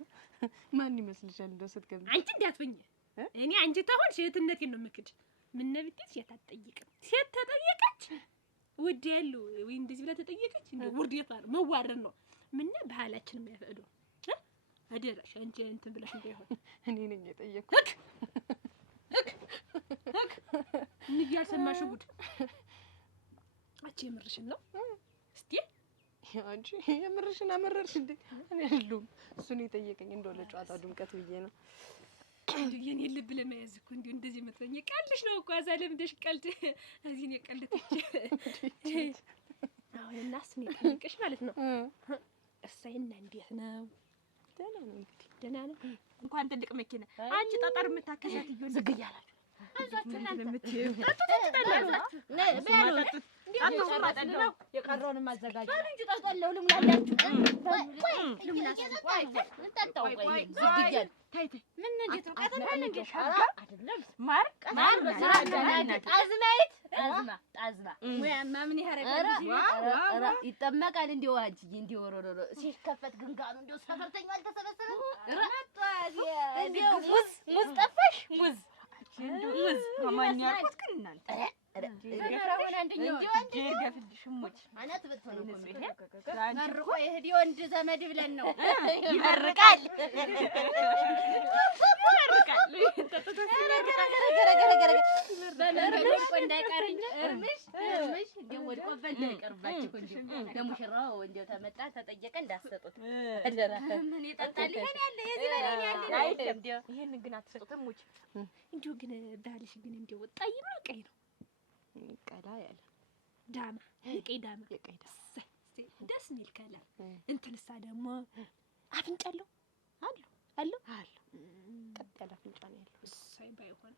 ማን ይመስልሻል እንደው ስትገቢ? አንቺ እንዳትፈኝ እኔ አንቺ ታሆን ሴትነቴን ነው የምክድ። ምን ነብት ሴት አትጠይቅም። ሴት ተጠየቀች ውድ ያለው ወይ እንደዚህ ብላ ተጠየቀች እንዴ ውርዴት ነው መዋረድ ነው። ምን ባህላችን የሚያፈደው አደራሽ አንቺ እንትን ብለሽ እንዳይሆን እኔ ነኝ የጠየኩት። እንግዲህ ያልሰማሽው ጉድ አንቺ የምርሽን ነው? እስቲ አንቺ የምርሽን አመረርሽ እንዴ? እኔ አይደለም እሱ ነው የጠየቀኝ። እንደው ለጨዋታው ድምቀት ብዬ ነው። እንዴ የኔ ልብ ለመያዝ እኮ እንዴ እንደዚህ መጥተኛ ቀልሽ ነው እኮ አዛለምደሽ ቀልድ እዚህ ነው ቀልድኩሽ። አሁን እናስ ነው ጠይቀሽ ማለት ነው። እሳይና እንዴት ነው? ደህና ነው እንግዲህ ደህና ነው። እንኳን ትልቅ መኪና አንቺ ጠጠር የምታከዛት ይሁን ዝግያላችሁ አይዟችሁ እናንተ የምትይው የቀረውንም አዘጋጅ እንጂ ጠጣለው ልምላላችሁ ምን እንዴት ነው ከተባለ እንዴ ሻጋ አይደለም ማር ጣዝማይት ጣዝማ ሙያማ ምን ያረጋል ይጠመቃል እንዴ ዋጅ እንዴ ወሮሮ ሲከፈት ግንጋኑ እንዴ ሰፈርተኛው አልተሰበሰበ እንዴ ሙዝ ጠፋሽ ሙዝ ሙዝ ማማኛ ያርኩት ግን እናንተ መርቆ የህዲ ወንድ ዘመድ ብለን ነው ይመርቃል በመርቆ እንዳይቀርኝ እርምሽ እንደው ወድቆበት እንዳይቀርባችሁ እንዴ ለሙሽራው እንደው ተመጣ ተጠየቀ እንዳሰጡት አደራ ምን ይጠጣል ይሄን ያለ የዚህ በላይ ያለ አይደለም ይሄን ግን አትሰጡትም ሙች እንደው ግን ባልሽ ግን እንደው ወጣይ ነው ቀይ ነው ቀላ ያለ ዳማ የቀይ ዳማ ደስ የሚል ከለር እንትንሳ ደግሞ አፍንጫለሁ አለው ቀጥ ያለ አፍንጫ ነው ያለው እሰይ ባይሆን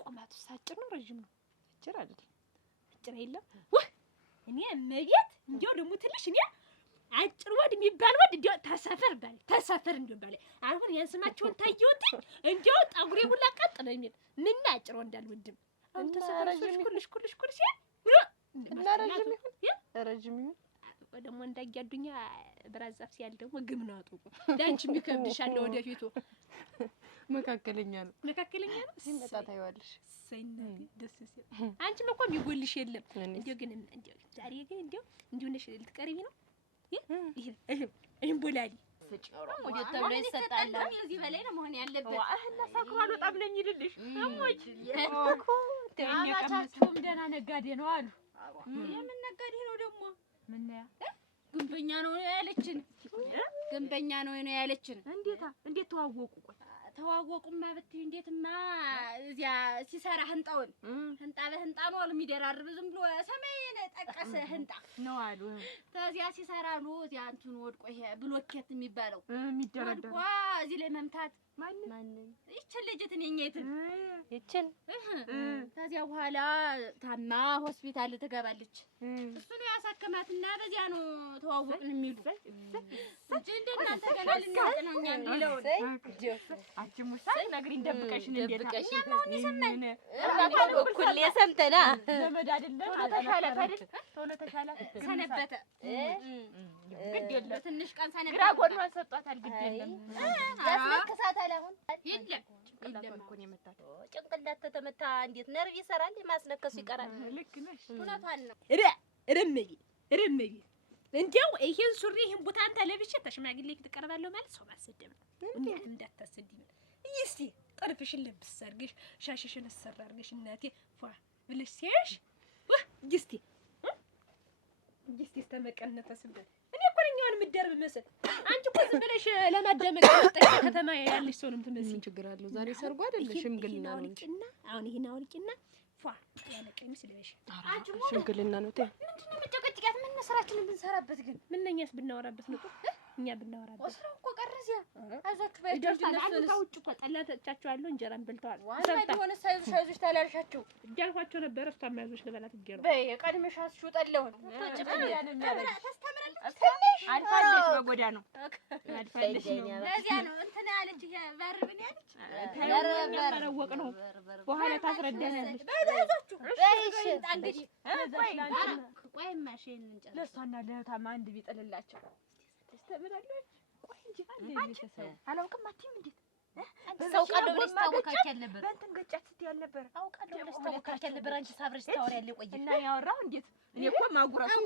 ቁመቱ አጭር ነው ረጅም ነው አጭር አይደል አጭር የለም ወህ እኔ እመቤት እንደው ደግሞ ትንሽ እኔ አጭር ወድ የሚባል ወድ እንደው ተሰፈር እንደው ባለ አሁን ያንስማቸውን ታየውት እንደው ጠጉሬ ሁላ ቀጥ ነው የሚል ምን አጭር ወንድ አልወድም አንተ ሰፈርሽ ኩልሽ እና ረጅም ይሁን ደግሞ እንዳያዱኛ ብራዛፍ ሲያል ደግሞ ግም ነው አጥቁ ዳንቺ የሚከብድሻል ወደፊቱ መካከለኛ ነው ሲመጣ ታይዋለሽ ሰይና ደስ ሲል አንቺም እኮ የሚጎልሽ የለም እንደው ግን እንደው ዛሬ ግን እንደው ነሽ ልትቀርቢ ነው ይሄን ቦላሊ ፍጭሮ ወደ ተብሎ ይሰጣል እዚህ በላይ ነው መሆን ያለበት እና ሳክሯል በጣም ነኝ ይልልሽ እሞች አባታችሁም ደህና ነጋዴ ነው አሉ የምን ነጋዴ ነው ደግሞ ምን ነው ግንበኛ ነው ያለችን ግንበኛ ነው ያለችን እንዴት ተዋወቁ ተዋወቁማ ብትይ እንዴትማ እዚያ ሲሰራ ህንጣውን ህንጣ በህንጣ ነው አሉ የሚደራርብ ዝም ብሎ ሰማይን ጠቀሰ ህንጣ ነው አሉ ታዚያ ሲሰራ ነው እዚያ እንትን ወድቆ ይሄ ብሎኬት የሚባለው የሚደራደር ወድቆ እዚህ ላይ መምታት ማን ይችን ልጅትን የኛይትን ይችን ታዚያ በኋላ ታማ ሆስፒታል ትገባለች እሱ ነው ያሳከማትና በዚያ ነው ተዋወቅን የሚሉ እንጂ እንደናንተ ገና ልንገናኛ የሚለው አንቺ ሙሳይ ነግሪኝ ደብቀሽን እንዴት እኛም አሁን ይሰማል እኩል የሰምተና ዘመድ አይደለም ተሻለ አይደል ቶሎ ተሻለ ሰነበተ ግድ የለም ትንሽ ቀን ሰነበተ ግራ ጎኗን ሰጧታል ግድ የለም ያስለክሳታል አሁን የለም እኮ ነው የመጣው ጭንቅላት ተመታ እንዴት ነርቭ ይሰራል የማስነከሱ ይቀራል ልክ ነሽ እውነቷን ነው እረምይ እንደው ይሄን ሱሪ ይሄን ቡታንታ ለብሼ ተሽማግሌ ትቀርባለሁ ማለት ሰው ማሰደብ ነው እንዴት እንዳታሰደብ እስቲ ጥርፍሽን ልብስ ሰርግሽ ሻሽሽን አሰራርግሽ እናቴ ፏ ብለሽ ሲያሽ እስቲ ተመቀነተስበት እኔ እኮ ነኛውን ምደርብ መስል አንቺ እኮ ዝም ብለሽ ለማዳመቅ ወጣሽ ከተማ ያለሽ ሰው ነው የምትመስል ችግር አለው ዛሬ ሰርጉ አይደል ሽምግልና ነው እንጂ አሁን ይሄን አውልቂና ፏ ያለ ቀሚስ ልበሽ አንቺ ሽምግልና ነው ምንድነው መጨቀጭቃት ምን መስራችንን ብንሰራበት ግን ምንኛስ ብናወራበት ነው እኛ ብናወራበት ወስራው እኮ ቀርዚያ አዛችሁ ባይደርሳል አንተ ውጭ እኮ ጠላቻቸዋለሁ እንጀራን በልተዋል ዋና ሆነ ሳይዙሽ ታላልሻቸው እያልኳቸው ነበር እሷ ማያዞሽ ልበላት ይገሩ በቀድመሽ አስሹ ጠለውን ተጨቀያን የሚያበል ታስተምራለች አልፋለች በጎዳ ነው አልፋለች ነው ለዚያ ነው እንትና ያለች ባርብን ያለች ተረወቅ ነው በኋላ ታስረዳናለች በዛችሁ እሺ እንግዲህ ቆይ ማሽን እንጨርስ ለሷና ለታማ አንድ ቢጥልላቸው ተስተምራለች ቆይ እንጂ ቤተሰብ አላውቅም አትይም እንዴት ሰው ቀዶ ብለሽ ታወካች ነበር በእንትን ገጫት ስትያል ነበር አውቃለሁ ብለሽ ታወካች ነበር አንቺ ሳብረሽ ታወሪያለሽ ቆየሽ እና ያወራው እንዴት እኔ እኮ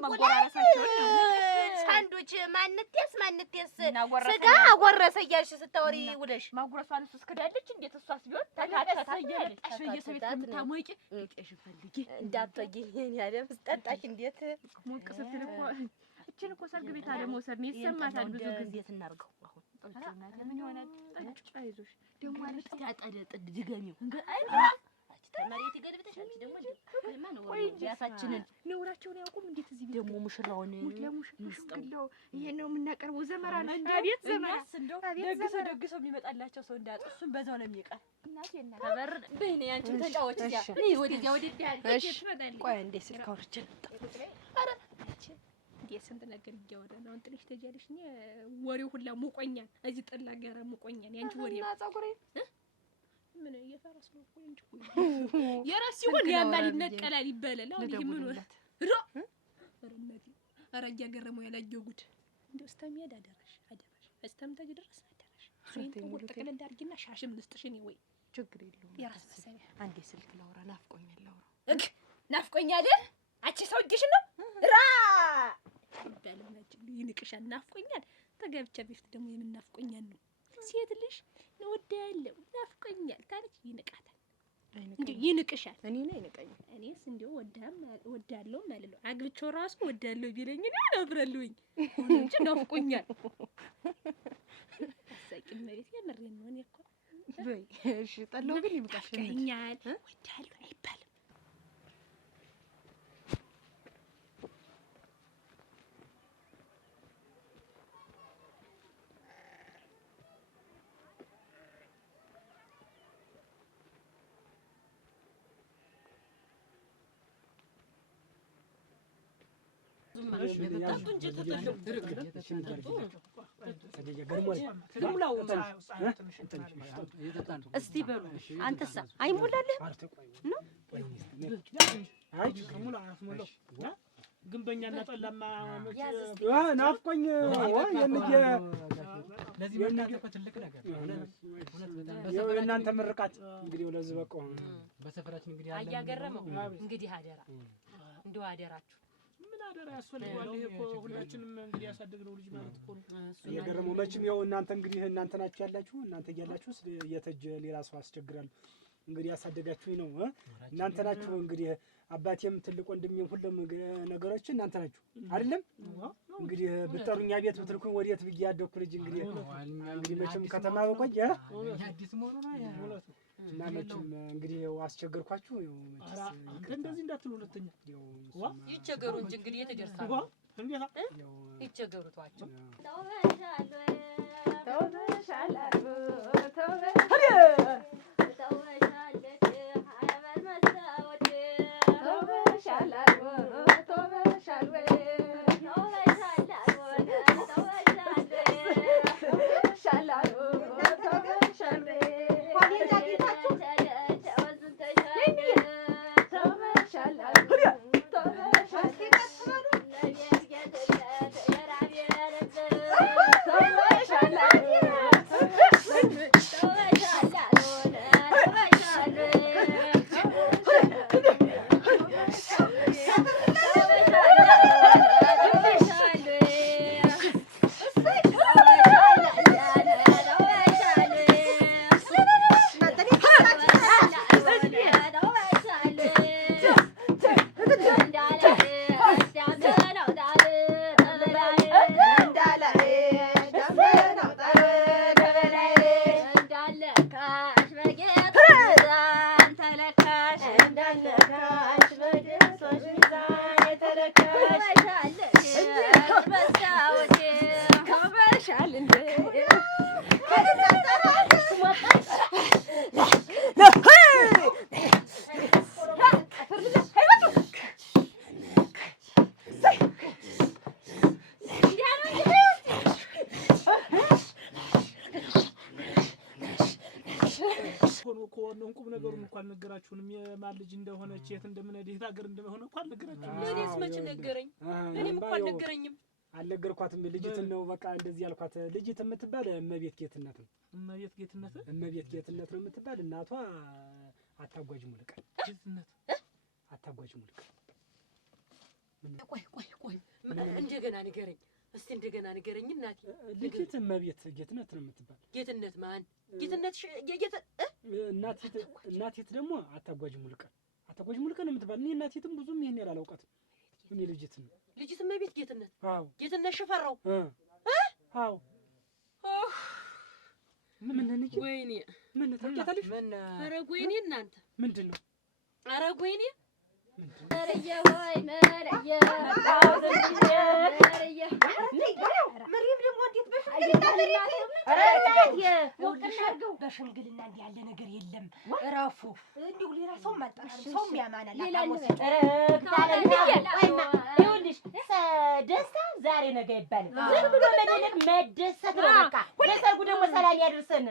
ማጉራሳቸው ሳንዱች ማንቴስ ስጋ አጎረሰ እያልሽ ስታወሪ ውለሽ ማጉረሷን እሱ እስከዳለች እንዴት እሷስ ቢሆን ተካተታ እያለች በየሰው ቤት የምታሞቂ ጤሽ ፈልጊ እንዳትወጊ ያለም ስጠጣሽ እንዴት ሞቅ ስትል እኮ እችን እኮ ሰርግ ቤት አለመውሰድ ነው ይሰማታል ብዙ ጊዜ እንዴት እናርገው አሁን ምን ይሆናል ጠጭ አይዞሽ ደግሞ አለሽ ያጣደ ጥድ ድገሚው ተመሬት ይገልብተሽ አንቺ ደግሞ ማን ነው ያሳችንን ነውራቸውን ያውቁም። እንዴት እዚህ ቤት ደግሞ ሙሽራውን ሙሽራው ይሄ ነው የምናቀርበው። ዘመራ ነው አቤት ዘመራ እንደው ደግሰው የሚመጣላቸው ሰው እንዳያጡ እሱን በዛው ነው የሚቀር። እናቴና ከበር በእኔ አንቺ ተጫወች ያ ወዲያ ትመጣለች። ቆይ እንዴ ስልክ አውርቼ ኧረ እንዴ ስንት ነገር እያወራ ነው። አንጥልሽ ተጃለሽ እኔ ወሬው ሁላ ሙቆኛል። እዚህ ጠላ ጋራ ሙቆኛል። ያንቺ ወሬ እና ጸጉሬ ምን እየፈራስ ነው እኮ እንጂ የራስ ሲሆን ያማል ይነቀላል ይባላል። አሁን ይሄ ምን ወጥ ሮ ረመቲ አራጃ ገረመው ያላየው ጉድ እንደው እስከሚያድ አደረሽ እስከምታጅ ድረስ አደረሽ እሱን ተቆጥቀለ እንዳርጊና ሻሽም ልስጥሽ እኔ ወይ ችግር የለውም የራስ መሰለኝ። አንዴ ስልክ ላውራ ናፍቆኛል አንቺ ሰውዬሽ ነው ራ ባለማችን ይንቅሻል። ናፍቆኛል ተጋብቻ በፊት ደግሞ የምናፍቆኛል ነው ሴት ልጅ ወዳለው ናፍቆኛል ታለች ይንቃታል። እንዴ ይንቅሻል። እኔ ነኝ ይንቀኝ። እኔስ እንደው ወዳለው ማለት ነው አግብቼው ራሱ ወዳለው ቢለኝ እኔ አብረልኝ እንጂ ናፍቆኛል። አሳቂም ማለት የምሬን ነው። እኔ እኮ በይ እሺ ጠላው ግን ይብቃሽ። ናፍቆኛል ወዳለው አይባልም። እስቲ በሉ አንተሳ አይሞላልህም ነው ግንበኛና ጠላማ ናፍቆኝ ለዚህ መናገር ትልቅ ነገር የእናንተ ምርቃት እንግዲህ ለዚህ በቃው በሰፈራችን እንግዲህ አያገረመው እንግዲህ አደራ እንደው አደራችሁ አደራ ያስፈልጋል። ይሄ እኮ ሁላችንም እንግዲህ ያሳደግነው ልጅ ማለት እኮ ነው። የገረመው መቼም ያው እናንተ እንግዲህ እናንተ ናችሁ ያላችሁ እናንተ እያላችሁ የተጀ ሌላ ሰው አስቸግራለሁ። እንግዲህ ያሳደጋችሁኝ ነው እናንተ ናችሁ። እንግዲህ አባቴም ትልቅ ወንድሜም ሁሉም ነገሮች እናንተ ናችሁ አይደለም? እንግዲህ ብትጠሩኛ ቤት ብትልኩኝ ወዴት ብዬ ያደኩ ልጅ እንግዲህ መቼም ከተማ በቆየ አዲስ ሞራ እና መቼም እንግዲህ አስቸገርኳችሁ። እንደዚህ እንዳትሉ ሁለተኛ ይቸገሩ እንጂ እንግዲህ የተደርሳሉ ይቸገሩቷቸው ነገራችሁንም የማን ልጅ እንደሆነች የት እንደምንሄድ የት ሀገር እንደሆነ እንኳን ነገራችሁም። እኔስ መች ነገረኝ? እኔም እንኳን ነገረኝም አልነገርኳትም። ልጅትን ነው በቃ እንደዚህ ያልኳት። ልጅት የምትባል እመቤት ጌትነት ነው። እመቤት ጌትነት ነው የምትባል። እናቷ አታጓጅ ሙልቅ ጌትነት አታጓጅ ሙልቅ። ቆይ እንደገና ንገረኝ እስቲ እንደገና ንገረኝ እናቴ። ልጅት እመቤት ጌትነት ነው የምትባል። ጌትነት ማን? ጌትነት እናቴት ደግሞ አታጓጅ ሙልቅ ነው የምትባል። እኔ እናቴትም ብዙም ይሄን ያላውቃት እኔ ልጅትን እመቤት ጌትነት። አዎ ጌትነት ሽፈራው። አዎ ምን ነኝ? ወይኔ ምን ታውቂያለሽ? ኧረ ወይኔ እናንተ ምንድነው ኧረ ጎይኔ መርየ ሆይ መርየ መሪም ደግሞ እንዴት በሽምግልና እንዲህ ያለ ነገር የለም። እረፉ። እንዲሁ ሌላ ሰው ማጣጣም ሰው ያማናል። ይኸውልሽ ደስታ ዛሬ ነገ አይባልም። ዝም ብሎ መደሰት ነው በቃ። ለሰርጉ ደግሞ ሰላም ያድርሰን።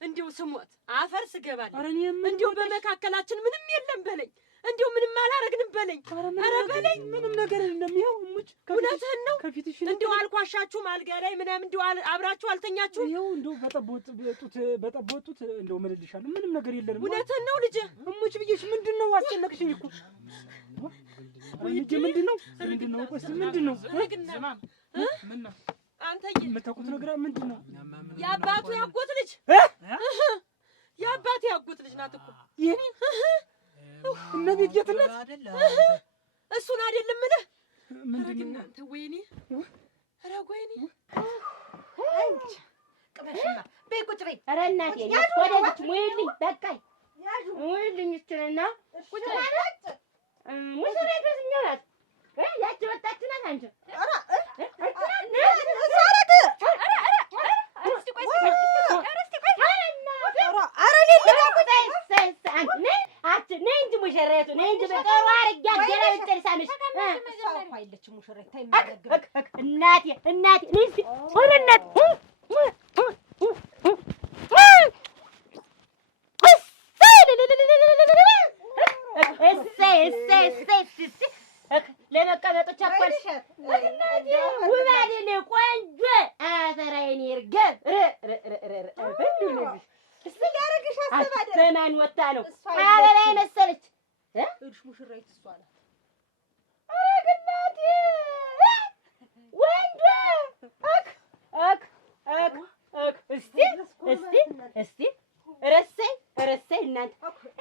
እንዲሁ ስሞት አፈር ስገባለሁ እንዲሁ በመካከላችን ምንም የለም በለኝ። እንዲሁ ምንም አላረግንም በለኝ። ኧረ በለኝ ምንም ነገር የለም። ይኸው እሙች እውነትህን ነው። እንዲሁ አልኳሻችሁም አልጋ ላይ ምናምን እንዲሁ አብራችሁ አልተኛችሁም። ይኸው እንዲሁ በጠቦጡት እንዲሁ እምልልሻለሁ ምንም ነገር የለንም። እውነትህን ነው ልጄ። እሙች ብዬሽ ምንድን ነው አስጨነቅሽኝ እኮ። ምንድን ነው ምን ነው አንተ የምታውቁት ነገር ምንድን ነው? የአባቱ ያጎት ልጅ የአባቱ ያጎት ልጅ ናት እኮ የኔ እመቤት የትነት እሱን አይደለም እልህ ምንድን ነው አንተ? ወይኔ ኧረ ወይኔ ቅበሽማ በይ ቁጭ በይ። ኧረ እናቴ ወደዚች ሙይልኝ በቃኝ ሙይልኝ እስኪና ቁጭ በይ። ሙሽራ ደስኛው ናት ያቺ ወጣች ናት አንቺ ለመቀመጡ ቸኮልሽ ውብ አይደለ ቆንጆ አፈራይኔ እርገብ በማን ወጣ ነው አበባ መሰለች እርሽ ሙሽራይት እሷ ናት። ኧረ ግን እናቴ ወንዱ እስቲ ረሰይ እናንተ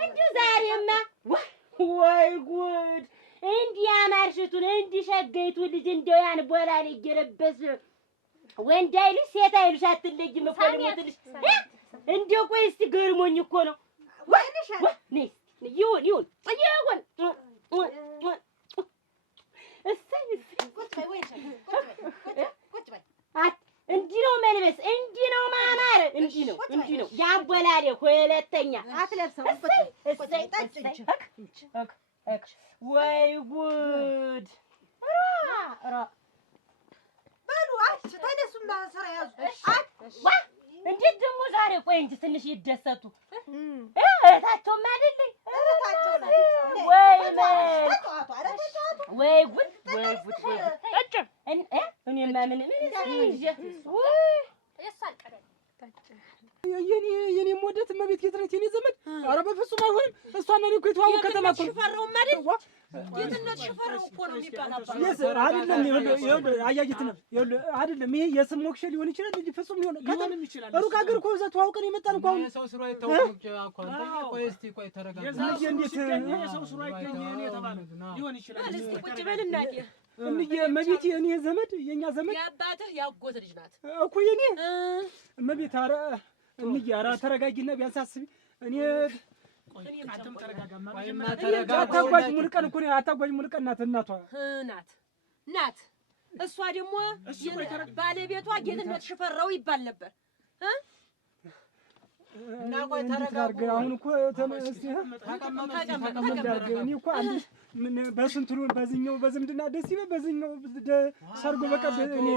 እንዲሁ ዛሬማ ወይ ጉድ እንዲህ ያማርሽቱን እንዲህ ሸገይቱን ልጅ እንደው ያን ቦላሌ እየለበስ ወንድ አይልሽ ሴት አይልሽ አትለይም እኮ ልሞትልሽ። እንደው ቆይ እስቲ ገርሞኝ እኮ ነው። ይሁን እንዲህ ነው መልበስ፣ እንዲህ ነው ማማር፣ እንዲህ ነው ያቦላሌ ሁለተኛ አትለብሰው። ወይ ጉድ! በሉ ተነሱና ስራ ያዙ። እንዴት ደግሞ ዛሬ ቆይ እንጂ ትንሽ ይደሰቱ። እህታቸውም አይደለኝ ወይ ጉድ! እኔማ ምን የኔ ሞዴት እመቤት የት ነች? የኔ ዘመድ ኧረ በፍጹም አይሆንም። እሷና እኔ እኮ የተዋወቅን ከተማ እኮ ሽፈራውም አይደል ጌትነት ሽፈራው እኮ ነው የሚባል አባባል አይደለም። ይኸውልህ አያየት ነው አይደለም። ይሄ የስም ሞክሼ ሊሆን ይችላል እንጂ ፍጹም ሊሆንም ይችላል። ሩቅ ሀገር እኮ እዛ ተዋውቀን የመጣን እኮ አሁን ሰው ስሩ አይታወቅም እኮ አንተ። ቆይ እስቲ ቆይ ተረጋጋ። እንዴት ሰው ስሩ አይገኝ እኔ ተባለ ሊሆን ይችላል። እስቲ ቁጭ በል እናቴ። እመቤቴ እኔ ዘመድ የኛ ዘመድ የአባትህ ያጎት ልጅ ናት እኮ የኔ እመቤት። ኧረ እንዬ ኧረ ተረጋጊና ቢያንስ አስቢ። እኔ አንተም ተረጋጋማ። አታጓዥ ሙልቀን እኮ ነው አታጓዥ ሙልቀን ናት እናቷ ናት። እሷ ደግሞ ባለቤቷ ጌትነት ሽፈራው ይባል ነበር እና ቆይ ተረጋጋ። አሁን እኮ ተመለስ ተቀመጥ። እኔ እኮ አንድ ምን በስንቱ በዚህኛው በዝምድና ደስ ይበል በዚህኛው ሰርጎ በቀብ እኔ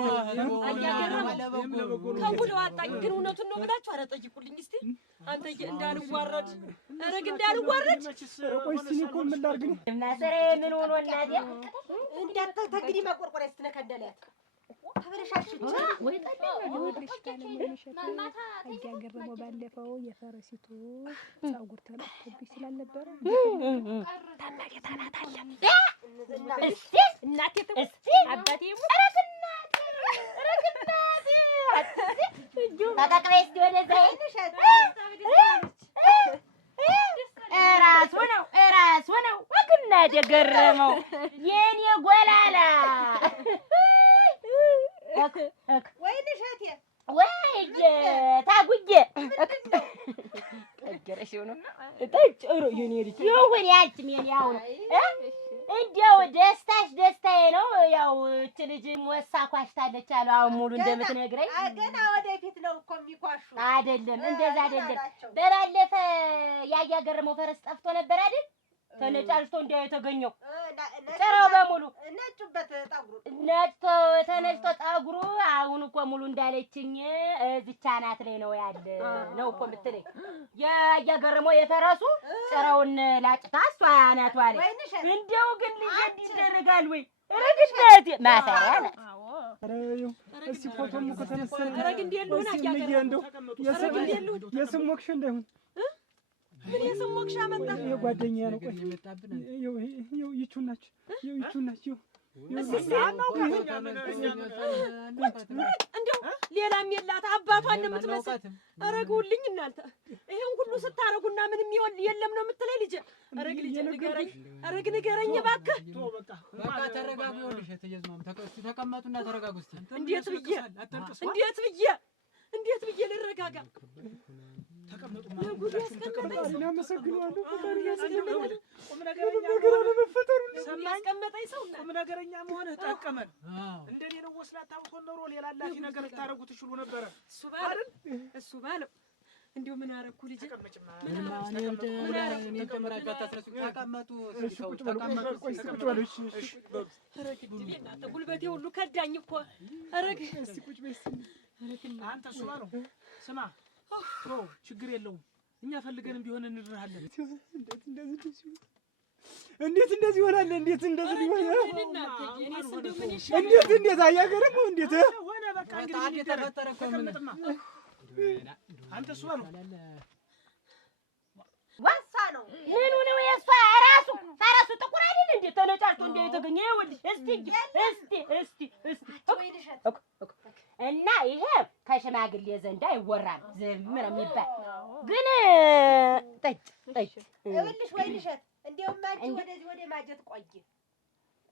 ከጉድ አጣኝ። ግን እውነቱን ነው ብላችሁ ኧረ ጠይቁልኝ እስቲ አንተ እንዳልዋረድ ኧረ ግን እንዳልዋረድ። ቆይ እስቲ እኔ እኮ ምን ላድርግ ነው እናሰሬ ምን ሆኖ እናቴ እንዳትተግዲ መቆርቆሪያ ስትነከደለያት ተበረሻሽች ወይ ጠላው አያገረመው ባለፈው የፈረሲቱ ጸጉር ተለጥቶብኝ ስላልነበረ ታናጌ ታናታለ እስቲ እናቴ እስቲ አባቴ ታታቅበይ እስቲ ወደ ዘይነሽ እራሱ ነው ወግና ደገረመው የኔ ጎላላ ወይንሸቴ ወይ ታጉዬ ተገረሽው ነው ተጭሩ የኔ ልጅ ይሁን ያንቺም የኔ አሁን እንዲያው ደስታዬ ነው። ያው እቺ ልጅ ወሳኳሽታለች አሉ አሁን ሙሉ እንደምትነግረኝ ገና ወደፊት ነው እኮ የሚኳሹ አይደለም። እንደዛ አይደለም። በባለፈ ያያገረመው ፈረስ ጠፍቶ ነበር አይደል? ተነጫጭቶ እንዲያው የተገኘው ጭራው በሙሉ ነጩበት ጠጉሩ ተነጭቶ ጠጉሩ አሁን እኮ ሙሉ እንዳለችኝ እዚች አናት ላይ ነው ያለ ነው እኮ የምትለኝ። ያያገረመው የፈረሱ ጭራውን ላጭታ እሷ አናቷ ላይ እንደው ግን ልጅ ይደረጋል ወይ ረግነት ማፈሪያ ነው። እስቲ ፎቶም እኮ ተነስተን ረግ እንደሉና እንደው የስም ሞክሽ እንዳይሆን ምን የስሞክሻ መጣ የጓደኛዬ ነው። ቆይ ይኸው ይቹናች እንደው ሌላም የላት አባቷን እንደምትመስል አረጉልኝ እናንተ ይሄን ሁሉ ስታረጉና ምንም ይሆን የለም ነው የምትለኝ ልጅ። አረግ ልጅ ንገረኝ እባክህ። በቃ ተረጋጉ። ይኸውልሽ እየዝማም ተቀመጡና ተረጋጉ እስቲ። እንዴት ብዬ ልረጋጋ? ተቀመጡ ለጉድ ያስቀመጠኝ አመሰግናለሁ። ቁም ነገረኛ መሆንህ ጠቀመን። እንደኔ ነው ወስላታ አውቶን ኖሮ ሌላ ላፊ ነገር ልታረጉ ትችሉ ነበረ። እሱ ባለው እንዲሁ ምን አረኩ ልጅ? ጉልበቴ ሁሉ ከዳኝ እኮ። አረግ አንተ እሱ ባለው ስማ ችግር የለውም እኛ ፈልገንም ቢሆን እንድርሃለን። እንዴት እንደዚህ ይሆናል? እንዴት እንደዚህ ሊሆን? እንዴት አያገርም? እንዴት ሆነ? በቃ እንግዲህ ተፈጠረ እኮ አንተ እሱ ነው ዋሳ ነው ምኑ ነው የሷ ራሱ ፈረሱ ጥቁር አይደል እንዴ? ተነጫጭቶ እንደ የተገኘ ይኸውልሽ። እስቲ እና ይሄ ከሽማግሌ ዘንድ አይወራም፣ ዝም ነው የሚባል። ግን ጠጭ ይኸውልሽ ወይንሸት እንደውም አንቺ ወደዚህ ወደ ማጀት ቆይ፣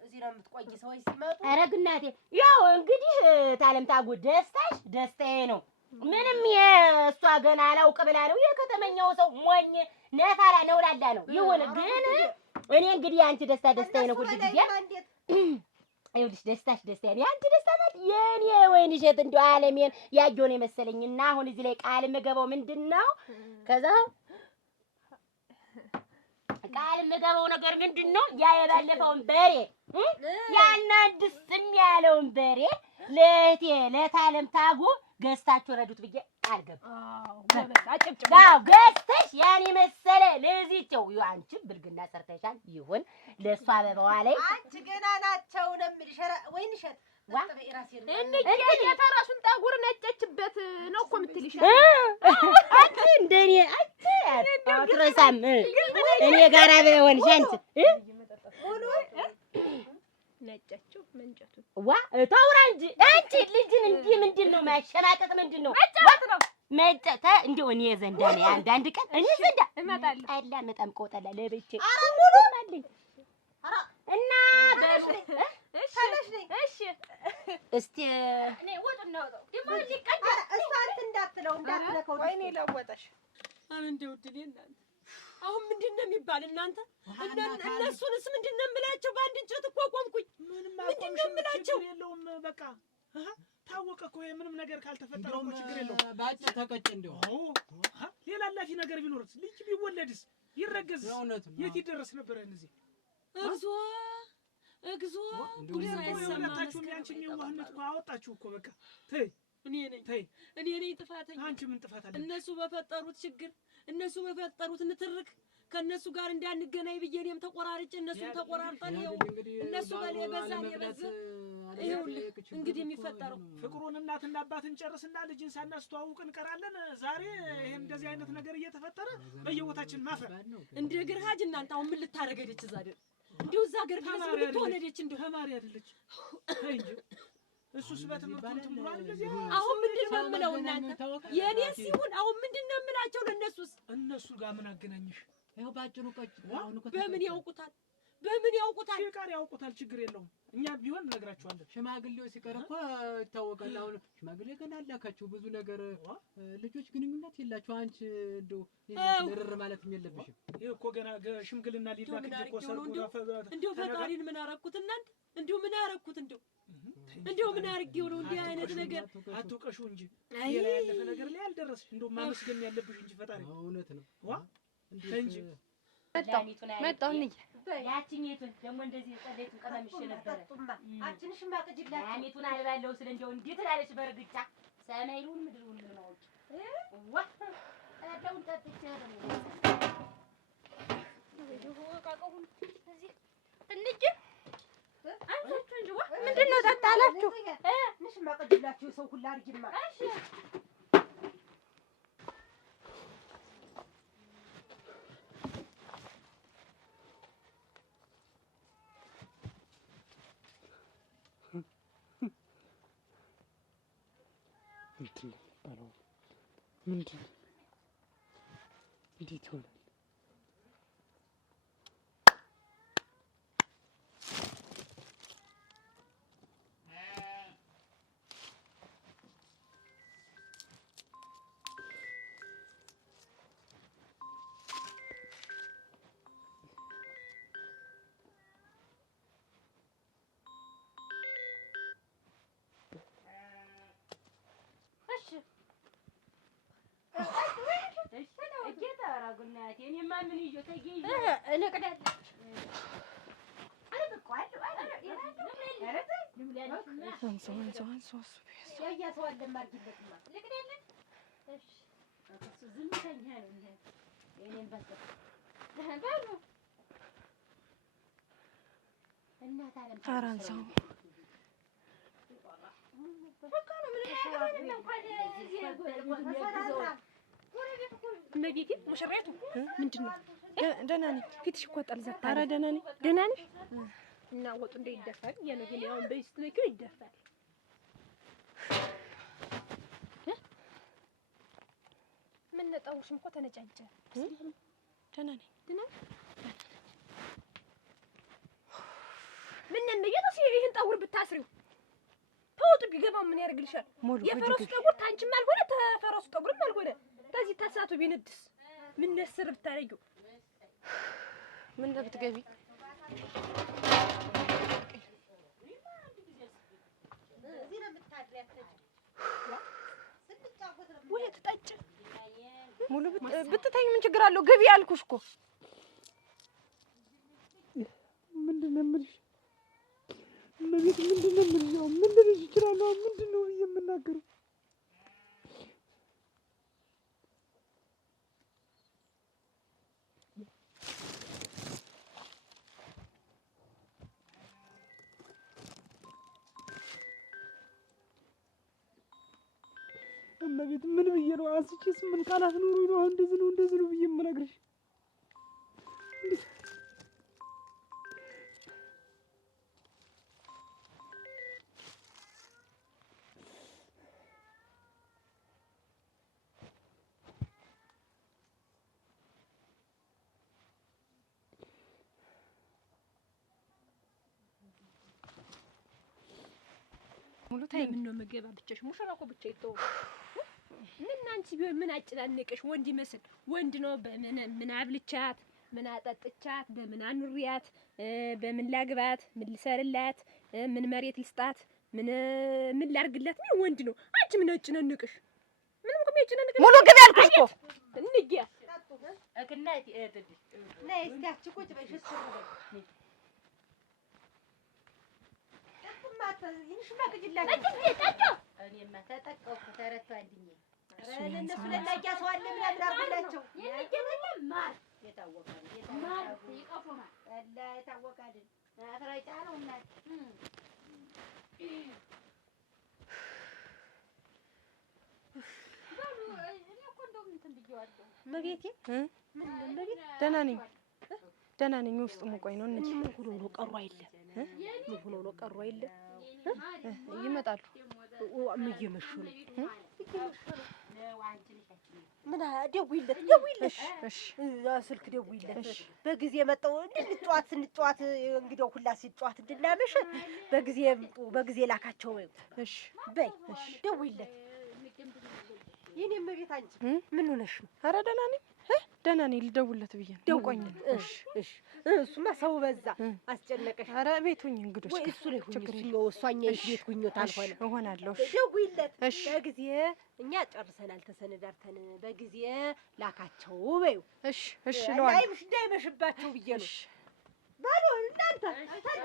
እዚህ ነው የምትቆይ ሰዎች ሲመጡ። ኧረ ግናቴ ያው እንግዲህ ታለምታጉ ደስታዬ ነው። ምንም የእሷ ገና አላውቅ ብላ ነው የከተመኛው ሰው ሞኝ ነፋራ ነው ላላ ነው። ይሁን ግን እኔ እንግዲህ አንቺ ደስታዬ ነው ሁሉ ጊዜ። ይኸውልሽ ደስታዬ ነው አንቺ ደስታ ናት የኔ ወይንሸት። እንደው ዓለሜን ያጆን የመሰለኝና አሁን እዚህ ላይ ቃል የምገባው ምንድነው? ከዛ ቃል የምገባው ነገር ምንድነው? ያ የባለፈውን በሬ ያና ድስም ያለውን በሬ ለእህቴ ለታለምታጉ ገዝታችሁ ረዱት ብዬ ቃል ገባሁ። ገዝተሽ ያን መሰለ ለዚህቸው አንቺ ብልግና ሰርተሻል። ይሁን ለእሷ አበባዋ ላይ አንቺ ገና ናቸው ነው የምልሽ። ወይንሸት የተራሱን ጠጉር ነጨችበት ነው እኮ የምትልሽ አንቺ እንደኔ አንቺ አትረሳም። እኔ ጋር በሆንሽ አንቺ ነጨችው መንጨቱ ዋ ታውራ እንጂ አንቺ ልጅን እንዲህ ምንድን ነው ማሸናቀጥ? ምንድን ነው መጨተ? እንደው እኔ ዘንዳ ነው አንዳንድ ቀን እኔ ዘንዳ እመጣለሁ። ጠላ መጠምቀው ጠላ ለብቻ ሙሉም አለኝ እና እሺ እስቲ እኔ ወጥ ነው ደግሞ ሊቀዳ እሷን እንዳትለው እንዳትለከው ወይኔ ለወጠሽ አሁን እንደው ድል እናንተ አሁን ምንድን ነው የሚባል እናንተ እነሱንስ ምንድን ነው የምላቸው? በአንድ እንጨት እኮ ቆምኩኝ። ምንድን ነው የምላቸው? የለውም በቃ ታወቀ እኮ ምንም ነገር ካልተፈጠረ እኮ ችግር የለውም። ባጭር ተቀጭ እንደው ሌላ ላፊ ነገር ቢኖርስ ልጅ ቢወለድስ ይረገዝ የት ይደረስ ነበር? እነዚህ እግዚኦ ጉድ ሳይሰማታችሁ ያንቺን የዋህነት እኮ አወጣችሁ እኮ በቃ ተይ። እኔ ነኝ ጥፋተኛ። አንቺ ምን ጥፋት አለ? እነሱ በፈጠሩት ችግር እነሱ በፈጠሩት ንትርክ ከነሱ ጋር እንዳንገናኝ ብዬ እኔም ተቆራርጬ እነሱም ተቆራርጠን ይኸው እነሱ በኔ በዛኔ በዛ ይኸውልህ እንግዲህ የሚፈጠረው ፍቅሩን እናትና አባትን ጨርስና ልጅን ሳናስተዋውቅ እንቀራለን። ዛሬ ይሄ እንደዚህ አይነት ነገር እየተፈጠረ በየቦታችን ማፈር እንደ ግርሃጅ እናንተ አሁን ምን ልታረገደች እዛ አይደል? እንዲሁ እዛ ገር ድረስ ምን ልትሆነደች? እንዲሁ ተማሪ አይደለች እንጂ እሱስ በትምህርቱ ትምሯል። እንደዚህ አሁን ምንድን ነው የምለው እናንተ የኔ ሲሆን አሁን ምንድን ነው የምላቸው ለነሱስ? እነሱ ጋር ምን አገናኝሽ? ይኸው ባጭሩ ቀጭ አሁን እኮ በምን ያውቁታል? በምን ያውቁታል? ሲቀር ያውቁታል። ችግር የለውም። እኛ ቢሆን እነግራችኋለን። ሽማግሌው ሲቀር እኮ ይታወቃል። አሁን ሽማግሌ ገና አላካችሁ ብዙ ነገር ልጆች ግንኙነት የላችሁ። አንቺ እንደው ልርር ማለትም የለብሽም። ይሄ እኮ ገና ሽምግልና ሊላክ እኮ ሰርጉ እንደው ፈጣሪን ምን አረኩት እናንተ? እንደው ምን አረኩት? እንደው ምን አርጌው ነው እንዲህ አይነት ነገር? አትውቀሹ እንጂ ሌላ ያለፈ ነገር ላይ አልደረስሽ። እንደው ማመስገን ያለብሽ እንጂ ፈጣሪ። እውነት ነው እንጂ መጣሁ እንጂ ያቺኝቱን ደግሞ እንደዚህ ጸለይቱን ቀመምሽ ነበር። አችንሽማ ቅጅላት ያሚቱን አልባለው ስለ እንደው እንዴት ትላለች በርግጫ ሰማይሉን ምድሩን ነው ዋ አዳውን ጠጥቼ ምንድን ነው ጠጣላችሁ? ንሽማ ቅጅላችሁ ሰው ሁላ አርጊማ እንትን ነው ምንድን ነው? እንዴት ይሆናል? እመቤቴ ሙሽራይቱ ምንድን ነው? ደህና ነኝ። ፊትሽ እኮ ጠልዘታ። ኧረ ደህና ነኝ። ደህና ነሽ? እና ወጡ እንደ ይደፋል የነገን ያውን በስትነኪው ይደፋል። ምን ነጣውሽም እኮ ተነጫጨ። ደህና ነኝ። ደህና ምን እንደየተስ ይሄን ጠጉር ብታስሪው ተውጥ ቢገባው ምን ያደርግልሻል? የፈረሱ ጠጉር ታንቺም አልሆነ ተፈረሱ ጠጉርም አልሆነ ከዚህ ታሳቱ ቢነድስ ምን ነስር ብታረጊው ምን እንደብትገቢ ወይ ትጠጭ ሙሉ ብትተኝ ምን ችግር አለው? ገቢ አልኩሽ እኮ ምንድን ነው የምልሽ? እመቤት ምንድን ነው የምልሽ? ምን ልልሽ እችላለሁ? ምንድን ነው የምናገረው? እመቤት ምን ብዬ ነው አንስቼስ ምን ቃላት ኖሮኝ ነው አሁን እንደዚህ ነው ብዬ የምነግርሽ? ሙሉ ታይ ምን ነው መገባ ብቻሽ ሙሽራ እኮ ብቻ ይተው ምን አንቺ ቢሆን ምን አጨናነቀሽ? ወንድ ይመስል ወንድ ነው። በምን አብልቻት ምን አጠጥቻት በምን አኑሪያት በምን ላግባት ምን ልሰርላት ምን መሬት ልስጣት ምን ላርግላት? ምን ወንድ ነው። አንቺ ምን አጨናነቀሽ? ምንም እኮ የሚያጨናነቀሽ ሙሉ ግብ ያልኩሽ እኮ እንግዲያ እክናቲ እትዲ ነይ እስቲ አቺ ቁጭ በይ ሽስ ነው ይንሽ ማግጅላት እኔማ ተጠቀውኩ ተረቷልኝ። እነሱ ለላጃ ሰው አለ ምናምን አርግላቸው የሚገበኝ ማር የታወቀ ነው ማር ይቀፉማል አላ የታወቀ አይደል አፍራጫ ነው እናት እኔ እኮ እንደውም እንትን ብዬዋለሁ መቤቴ ደህና ነኝ። ውስጥ ሙቆይ ነው እንጂ ምን ሆኖ ነው ቀሩ አይደል? ምን ሆኖ ነው ቀሩ አይደል? ይመጣሉ። ምን እየመሹ ነው? ምን ደውይለት እሺ ስልክ ደውይለት። በጊዜ መጣው እንድንጫዋት ስንጫዋት እንግዲያው ሁላ ሲጫዋት እንድናመሽ በጊዜ ላካቸው። እሺ በይ ደውይለት። የኔም ቤት አንቺ ምን ሆነሽ ነው? ኧረ ደህና ነኝ። ልደውልለት ብዬሽ ነው። ደውቆኝ እሺ እሱማ ሰው በዛ አስጨነቀሽ። ኧረ ቤት ሁኚ እንግዶች ወይ እሱ ላይ ሁኚ ነው እሷኛ ቤት ሁኚ ታልሆነ እሆናለሁ። ደውይለት። በጊዜ እኛ ጨርሰናል ተሰነዳርተን በጊዜ ላካቸው በይው። እሺ ለዋል እንዳይመሽባቸው ብዬ ነው። ባዶ እናንተ ተጣጣ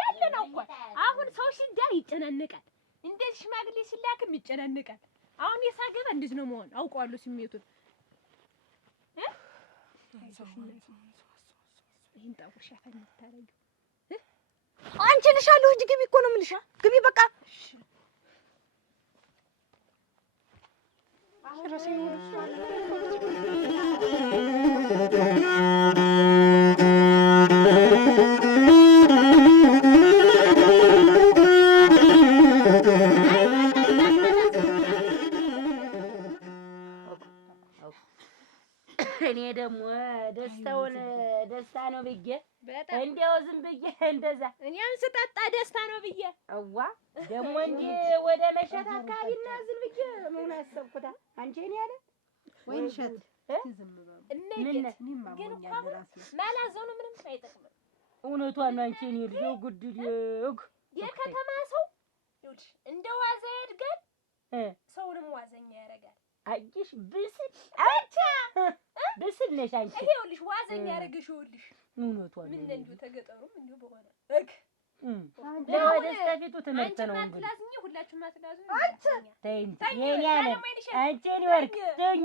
ያለ ነው እኮ አሁን ሰው ሲዳር ይጨናነቃል። እንደዚህ ሽማግሌ ሲላክም ይጨናነቃል። አሁን የሳገባ እንደዚህ ነው መሆን አውቀዋለሁ ስሜቱን። ይሄን ታውሽ ያፈን ታረጊው አንቺ ልሻለሁ እንጂ ግቢ እኮ ነው የምልሽ። ግቢ በቃ እኔ ደግሞ ደስታ ነው ብዬ እንደው ዝም ብዬ እንደዛ እኔም ስጠጣ ደስታ ነው ብዬ አዋ ደግሞ እንደ ወደ መሸት አካባቢ እና ዝም ብዬ ምን አሰብኩታ አንቺ እኔ ያለ ወይ እሸት ዝም ብለው ግን ማላዘኑ ምንም አይጠቅምም። እውነቷን ነው። አንቺ እኔ ልጅ ጉድ ልጅ የከተማ ሰው ይኸውልሽ እንደ ዋዛ ያድጋል፣ ሰውንም ዋዘኛ ያደርጋል። አጅሽ ብስል አቻ ብስል ነሽ አንቺ። ይኸውልሽ ዋዘኛ ያደርግሽ ይኸውልሽ እውነቷን ምን እንደው ተገጠሩም እንደው በሆነ ለወደስ ከፊቱ ትምህርት ነው እንግዲህ አትላዝኝ፣ ሁላችሁም አትላዝኝ። ተይ የኔ ያለ አንቺ እኔ ወርቅ ተኝ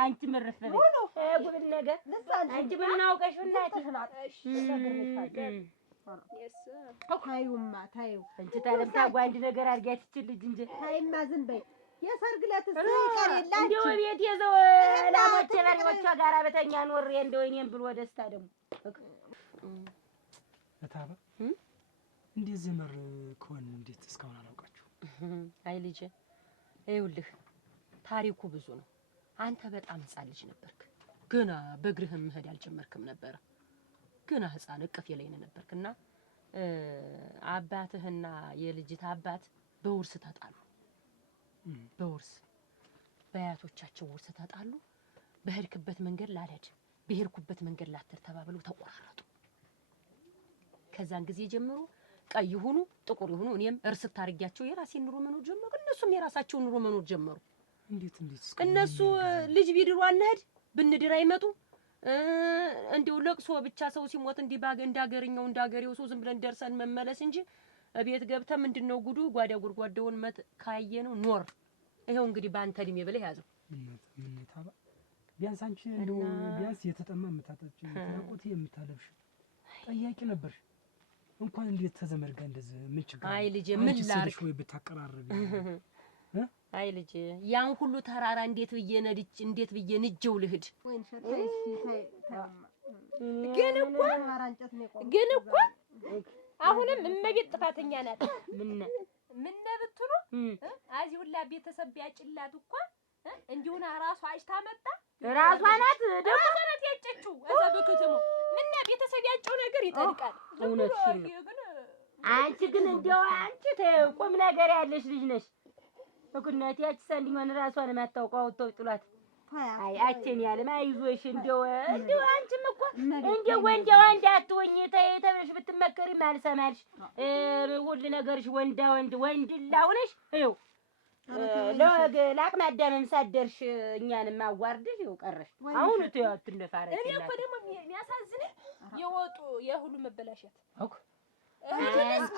አንቺም እረፈበ ጉብል ነገር አንቺ ምን አውቀሽ እናትሽ ናት። ታዩማ ታዩ አንቺ ታለምታ ጓንድ ነገር አድርጊያት ይችል ልጅ እንጂ ታይማ ዝም በይ። የሰርግ ዕለት ይቀር የለ እንደው ቤት የዘው ላሞቼ በሬዎቿ ጋር በተኛ ኖሬ እንደው እኔም ብሎ ደስታ ደግሞ እታባ እንዴት ዘመር ከሆነ እንዴት እስካሁን አላውቃችሁ? አይ ልጄ ይኸውልህ ታሪኩ ብዙ ነው። አንተ በጣም ሕፃን ልጅ ነበርክ። ገና በእግርህም መሄድ አልጀመርክም ነበረ። ገና ሕፃን እቅፍ ላይ ነበርክና አባትህና የልጅት አባት በውርስ ተጣሉ። በውርስ በአያቶቻቸው ውርስ ተጣሉ። በሄድክበት መንገድ ላልሄድ በሄድኩበት መንገድ ላትር ተባብለው ተቆራረጡ። ከዛን ጊዜ ጀምሮ ቀይ ይሁኑ ጥቁር ይሁኑ እኔም እርስ ታርጊያቸው የራሴን ኑሮ መኖር ጀመሩ። እነሱም የራሳቸውን ኑሮ መኖር ጀመሩ። እንዴት እነሱ ልጅ ቢድሩ አንሄድ ብንድር አይመጡ። እንደው ለቅሶ ብቻ ሰው ሲሞት እንዲህ እንዳገርኛው እንዳገሬው ሰው ዝም ብለን ደርሰን መመለስ እንጂ ቤት ገብተህ ምንድነው ጉዱ ጓዳ ጉድጓዳውን ካየነው ኖር። ይሄው እንግዲህ ባንተ እድሜ ብለህ ያዘው። ምን ታባ ቢያንስ አንቺ እንደው ቢያንስ የተጠማ የምታጠጪ ተራቆት የምታለብሽ ጠያቂ ነበርሽ። እንኳን እንዴት ተዘመድ ጋር እንደዚህ ምን ችግር? አይ ልጄ ምን ላድርግ ወይ ብታቀራርብ አይ ልጄ ያን ሁሉ ተራራ እንዴት ብዬ ነድች እንዴት ብዬ ንጀው ልሂድ? ግን እኮ አሁንም እመቤት ጥፋተኛ ናት። ምን ብትሉ አዚ ሁላ ቤተሰብ ቢያጭላት እኮ እንዲሁና ራሷ አጭታ መጣ። ራሷ ናት ደግሞ ሰነት ያጨችው እዛ በከተማው ምንና ቤተሰብ ያጨው ነገር ይጠልቃል። እውነት አንቺ ግን እንደው አንቺ ቁም ነገር ያለሽ ልጅ ነሽ። እኩነት ያቺ ሰንዲማን ራሷን ማታውቀው አውጥተው ጥሏት። አይ አቸን ያለም አይዞሽ እንደው አንቺም እኮ እንደው ወንድ አትሆኚ ተብለሽ ብትመከሪ ማልሰማልሽ ሁሉ ነገርሽ ወንድላው ነሽ። ይኸው ለአቅመ አዳምም ሳደርሽ እኛንም አዋርድሽ ይኸው ቀረሽ። አሁን ተያት ትነፋረች። እኔ እኮ ደግሞ የሚያሳዝንኝ የወጡ የሁሉ መበላሸት እኮ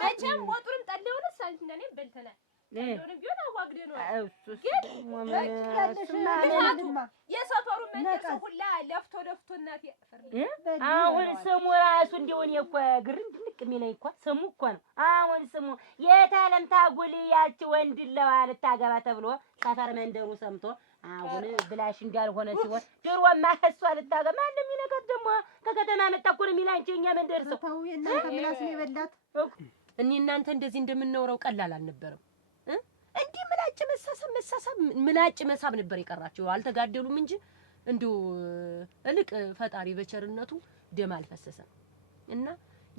መቼም ወጡንም ጠለውንስ አንቺና እኔም በልተናል። እንደውም ቢሆን አዋግደነዋል። የሰፈሩ መንደር ሁላ ለፍቶ እናቴ አሁን ስሙ ራሱ እንደው እኔ እኮ ግርም ድንቅ የሚለኝ እኮ ስሙ እኮ ነው። አሁን ስሙ የታለም ታጉል ያቺ ወንድለዋ ልታገባ ተብሎ ሰፈር መንደሩ ሰምቶ አሁን ብላሽ እንዳልሆነ ሲሆን ድሮማ እሷ ልታገባ ማንም ይነገር ደግሞ ከከተማ መጣ እኮ ነው የሚላንቺ እኛ መንደር ሰው ተው የእናንተ ምላስ ነው የበላት። እኔ እናንተ እንደዚህ እንደምንኖረው ቀላል አልነበረም። እንዲህ ምላጭ መሳብ ነበር የቀራቸው። አልተጋደሉም እንጂ እንደው እልቅ ፈጣሪ በቸርነቱ ደም አልፈሰሰም። እና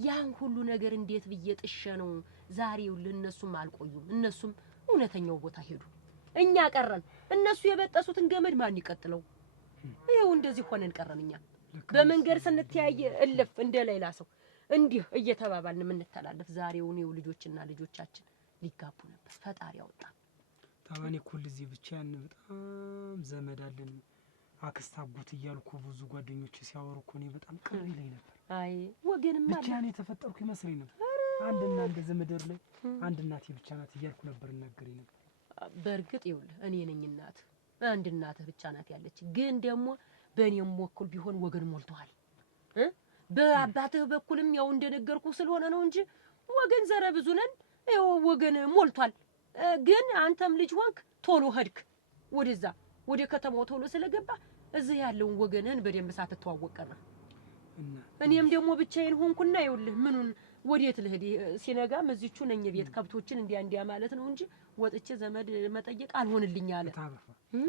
ያን ሁሉ ነገር እንዴት ብዬ ጥሼ ነው ዛሬው ለነሱም አልቆዩም። እነሱም እውነተኛው ቦታ ሄዱ፣ እኛ ቀረን። እነሱ የበጠሱትን ገመድ ማን ይቀጥለው? ይኸው እንደዚህ ሆነን ቀረን። እኛ በመንገድ ስንተያየ እልፍ እንደ ሌላ ሰው እንዲህ እየተባባልን የምንተላለፍ ዛሬውን ይኸው ልጆችና ልጆቻችን ሊጋቡ ነበር። ፈጣሪ ያወጣ ታባኔ እኮ ለዚህ ብቻ ያን በጣም ዘመድ አለን አክስት አጎት እያልኩ ብዙ ጓደኞች ሲያወሩ እኮ እኔ በጣም ቅር ይለኝ ነበር። አይ ወገንም ብቻ እኔ ተፈጠርኩ ይመስለኝ ነበር። አንድና አንድ ዘመድር ላይ አንድ እናቴ ብቻ ናት እያልኩ ነበር እናገር ነበር። በእርግጥ ይኸውልህ እኔ ነኝ እናት፣ አንድ እናትህ ብቻ ናት ያለች። ግን ደግሞ በእኔም ወኩል ቢሆን ወገን ሞልቷል። በአባትህ በኩልም ያው እንደነገርኩ ስለሆነ ነው እንጂ ወገን ዘረ ብዙ ነን። ይኸው ወገን ሞልቷል። ግን አንተም ልጅ ሆንክ ቶሎ ሄድክ ወደዛ ወደ ከተማው ቶሎ ስለገባ እዚህ ያለውን ወገንህን በደንብ ሳትተዋወቅ ቀረህ። እኔም ደግሞ ብቻዬን ሆንኩና ይኸውልህ ምኑን ወዴት ልሄድ? ሲነጋም እዚቹ ነኝ ቤት ከብቶችን እንዲያ ማለት ነው እንጂ ወጥቼ ዘመድ መጠየቅ አልሆንልኝ አለ።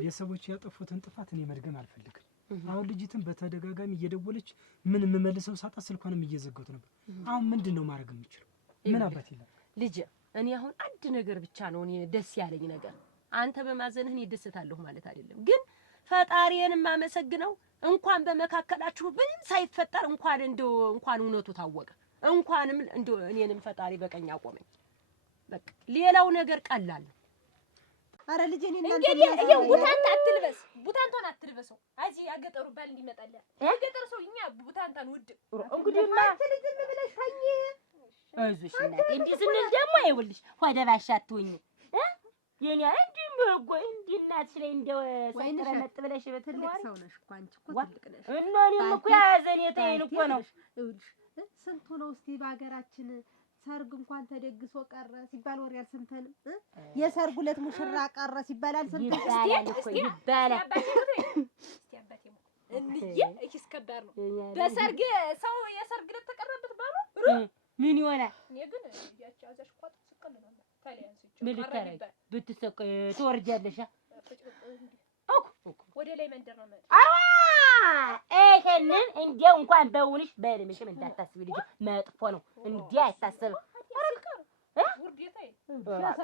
የሰዎች ያጠፉትን ጥፋት እኔ መድገም አልፈልግም። አሁን ልጅትን በተደጋጋሚ እየደወለች ምን የምመልሰው ሳጣ ስልኳንም እየዘጋሁት ነበር። አሁን ምንድነው ማድረግ የምችለው? ምን አባት ይላል ልጅ። እኔ አሁን አንድ ነገር ብቻ ነው እኔ ደስ ያለኝ ነገር፣ አንተ በማዘንህ እኔ ደስታለሁ ማለት አይደለም። ግን ፈጣሪዬን የማመሰግነው እንኳን በመካከላችሁ ምንም ሳይፈጠር እንኳን እውነቱ ታወቀ፣ እንኳንም እኔንም ፈጣሪ በቀኝ አቆመኝ። በቃ ሌላው ነገር ቀላል ነው። አረ ልጄ እኔ እንግዲህ ይሄው ቡታንታ አትልበስ፣ ቡታንታን አትልበሰው። አዚ ያገጠሩ ባል እንዲመጣልህ ያገጠሩ ሰው እኛ ቡታንታን ውድ እንግዲህ ማለት ልጅ ብለሽ ታኝ አይዞሽ እናቴ። እንዲህ ስንል ደግሞ ይኸውልሽ ወደ ባሻ አትሁኝ የኔ እንዲህ መጎይ እንዲህ እናትሽ ላይ እንደው ሰጥረ መጥ ብለሽ ትልቅ ሰው ነሽ እኮ አንቺ እኮ ትልቅ ነሽ። እና እኔም እኮ ያዘን የተይን እኮ ነው። ይኸውልሽ ስንቱ ነው እስቲ በሀገራችን ሰርግ እንኳን ተደግሶ ቀረ ሲባል ወሬ አልሰምተንም። የሰርጉ ዕለት ሙሽራ ቀረ ሲባል አልሰምተንም። ይባላል እኮ ይባላል። እስቲ አባቴ እንዬ እኪስ ከባድ ነው። በሰርግ ሰው የሰርግ ዕለት ተቀረበት ባሉ ምን ይሆናል? እኔ ግን ያቺ አዛሽ ቋጥ ስቀልናለሁ ታሊያንስ ምን ልታረጊ ብትሰቅ ትወርጃለሽ? ወደ ላይ መንደር ነው ማለት ይሄንን እንደው እንኳን በውንሽ በልምሽም እንዳታስቢ ልጅ መጥፎ ነው። እንዲህ አይታሰብም።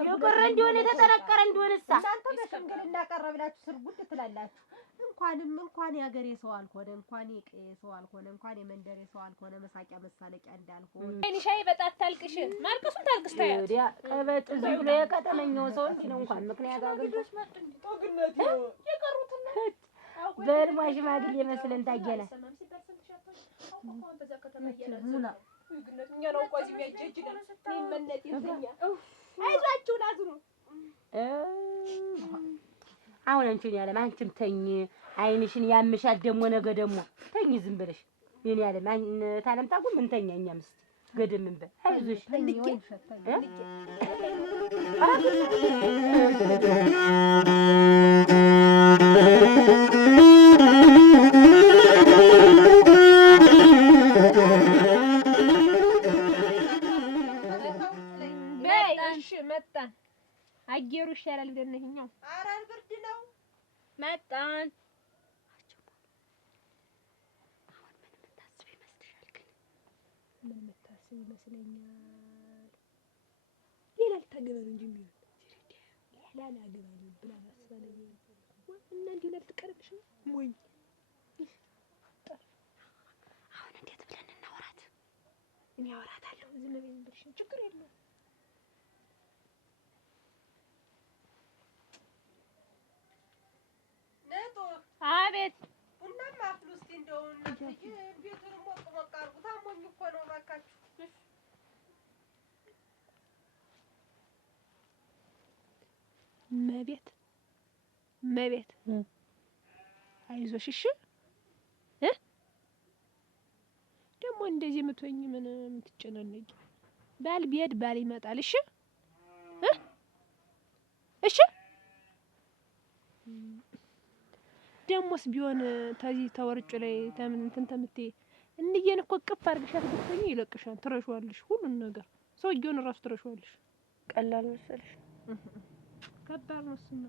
የቀረ እንደሆነ የተጠረቀረ እንደሆነሳ እናንተ በሽምግልና ቀረ ብላችሁ ስርጉድ ትላላችሁ። እንኳን የሀገሬ ሰው አልሆነ እንኳን የቀዬ ሰው አልሆነ እንኳን የመንደሬ ሰው አልሆነ መሳቂያ መሳለቂያ እንዳልሆነ እኔ ሻይ በጣት ታልቅሽ ማልቀሱን ታልቅስ ታያት ወዲያ ቀበጥ ዝም ብሎ የቀጠመኛው ሰው እንዲህ ነው። እንኳን ምክንያት አግኝቶ የቀሩትና በልሟ ሽማግሌ መስለን ታየለ እኛ ነው ቆዚ የሚያጀጅነን ይመነጥ ይዘኛ አይዟችሁ ናዝሩ። አሁን አንቺን ያለ አንቺም ተኝ አይንሽን ያምሻል ደግሞ ነገ ደግሞ ተኝ ዝም ብለሽ የኔ ዓለም ታለምታጉ ምን ተኛ እኛም እስኪ ገደም እንበል አይዞሽ መጣን አየሩ ይሻላል ብለን ይኸኛው ኧረ ብርድ ነው መጣን ምን የምታስብ ይመስለኛል ሌላ ልታገባ ነው እንጂ የሚሆን ሌላ ላገባ ነው ብላ አስባለኝ እና እንዲህ ልትቀርብሽ ነው ሞኝ አሁን እንዴት ብለን እናወራት እኔ አወራታለሁ ዝም ብለሽ ችግር የለውም ነጦ አቤት ቡናማ አፍሉ እስኪ እንደው ቤቱን ሞቅ ሞቅ አድርጉት አሞኝ እኮ ነው እባካችሁ መቤት አይዞሽ እሺ ደግሞ እንደዚህ የምትሆኝ ምን የምትጨናነቂ ባል ቢሄድ ባል ይመጣል እሺ እሺ ደሞስ ቢሆን ተዚህ ተወርጭ ላይ ተምን እንትን ተምትይ እንየን እኮ ቅፍ አድርገሻት ብትሆኚ ይለቅሻል ትረሽዋለሽ ሁሉን ነገር ሰውዬውን እራሱ ትረሽዋለሽ ቀላል መሰለሽ ከባድ ነው እሱማ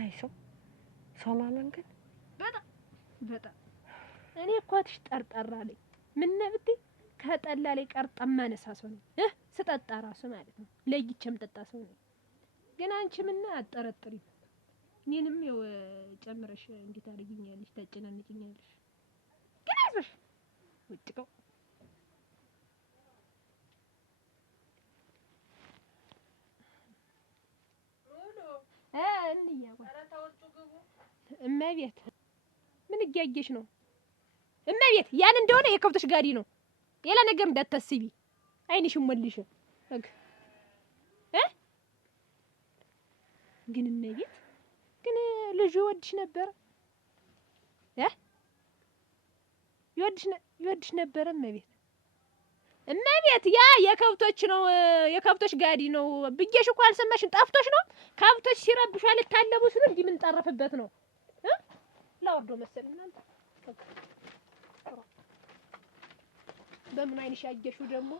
አይ ሰው ማመን ግን በጣም እኔ እኮ አትሽ ጠርጠራ ላይ ምን ነብቲ ከጠላ ላይ ቀርጠማ ነሳ ሰው ነው ስጠጣ ራሱ ማለት ነው ለይቼም ጠጣ ሰው ነው ግን አንቺ ምን አጠረጥሪ እኔንም ያው ጨምረሽ እንዴት አድርጊኛለሽ ታጨናንቂኛለሽ ግን አይዞሽ ውጭቀው እመቤት ምን እያየሽ ነው እመቤት ያን እንደሆነ የከብቶች ጋዲ ነው ሌላ ነገር እንዳታስቢ አይንሽም ወልሽ ግን እመቤት ግን ልጁ ይወድሽ ነበር ይወድሽ ነበር እመቤት ያ የከብቶች ነው የከብቶች ጋዲ ነው ብዬሽ እኮ አልሰማሽም ጠፍቶሽ ነው ከብቶች ሲረብሹ አልታለቡ ሲሉ እንዲህ ምን ጠረፍበት ነው ላወርዶ መሰለኝ እናንተ በምን አይንሽ ያየሽው ደግሞ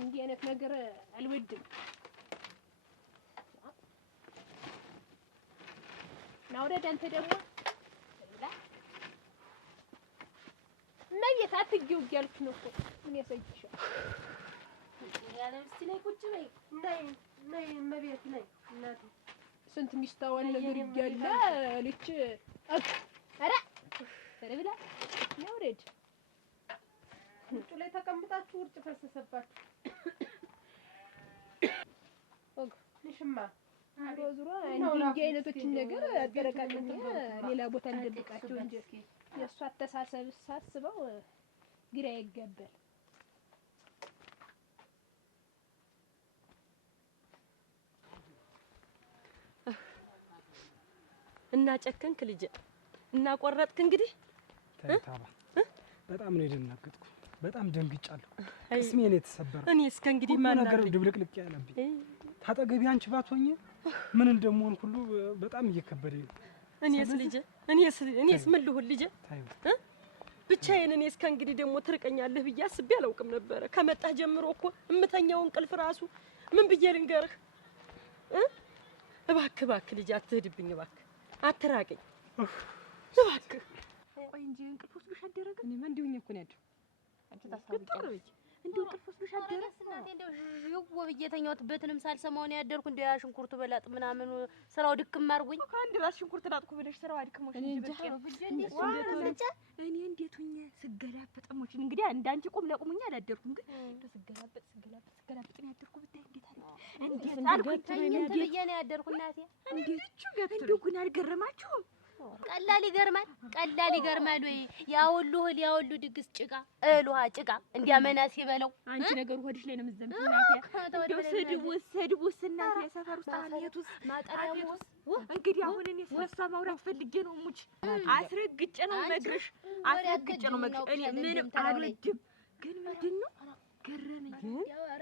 እንዲህ አይነት ነገር አልወድም ናውረድ አንተ ደግሞ ነይት አትጊው እያልኩ ነው እኮ ምን ያሳይሻል ያለም እስቲ ነይ ቁጭ በይ ነይ እመቤት ነይ እናቴ ስንት ሚስታዋን ነገር እያለ ልጅ አረ ተረብላ ናውረድ ውጭ ላይ ተቀምጣችሁ ውርጭ ፈሰሰባችሁ ንሽማ ዙሮ እንዲህ አይነቶችን ነገር አጠረቃቅም ሌላ ቦታ እንደብቃቸው እንጂ የእሱ አተሳሰብ ሳስበው ግራ ይገባል እና ጨከንክ ልጅ እና ቆረጥክ እንግዲህ ታይታባ በጣም ነው የደነገጥኩ በጣም ደንግጫለሁ ቅስሜ ነው የተሰበረ እኔ እስከ እንግዲህ ማን ነገር ድብልቅልቅ ያለብኝ ታጠገቢ አንቺ ባትሆኚ ምን እንደምሆን ሁሉ በጣም እየከበደኝ ነው እኔስ ምን ልሁን ልጅ ብቻዬን እኔ እስከ እንግዲህ ደግሞ ትርቀኛለህ ብዬ አስቤ አላውቅም ነበረ ከመጣህ ጀምሮ እኮ እምተኛው እንቅልፍ ራሱ ምን ብዬ ልንገርህ እባክህ ልጅ አትሄድብኝ እባክህ አትራቀኝ እባክህ ቆይ እንጂ እንቅልፍ ወስዶሽ አደረገ እኔማ እንዲሁኝ እኮ ነው ያደረገው አንቺ ታስታውቂያለሽ እንዲሁ እንቅልፍ ወስዶሽ አደረ እናቴ እንደው ይው በየተኛውትበትንም ሳልሰማው ነው ያደርኩ እንደ ያ ሽንኩርቱ በላጥ ምናምን ስራው ድክም አድርጎኝ አንድ ራስ ሽንኩርት ላጥኩ ብለሽ ስራው አድክሞሽ እንጂ እኔ እንዴት ሆኜ ስገላበጥሞች እንግዲህ እንዳንቺ ቁም ለቁሙኛ አላደርኩም ግን ስገላበጥ ነው ያደርኩ ብታይ እንዴት አልኩኝ እንዴት ብዬ ነው ያደርኩ እናቴ እንዴት ግን አልገረማችሁም ቀላል ይገርማል ወይ ያ ሁሉ እህል ያ ሁሉ ድግስ ጭቃ እህል ውሃ ጭቃ እንዲያመና ሲበለው አንቺ ነገሩ ሆድሽ ላይ ነው የምትዘምጪው እናቴ። እንደው ስድቡስ እናቴ የሰፈር ውስጥ አሜቱስ ማጠሪያሙስ እንግዲህ አሁን እኔ ስለሷ ማውራት ፈልጌ ነው ሙች አስረግጬ ነው መግረሽ እኔ ምንም አልወድም። ግን ምንድን ነው ገረመኝ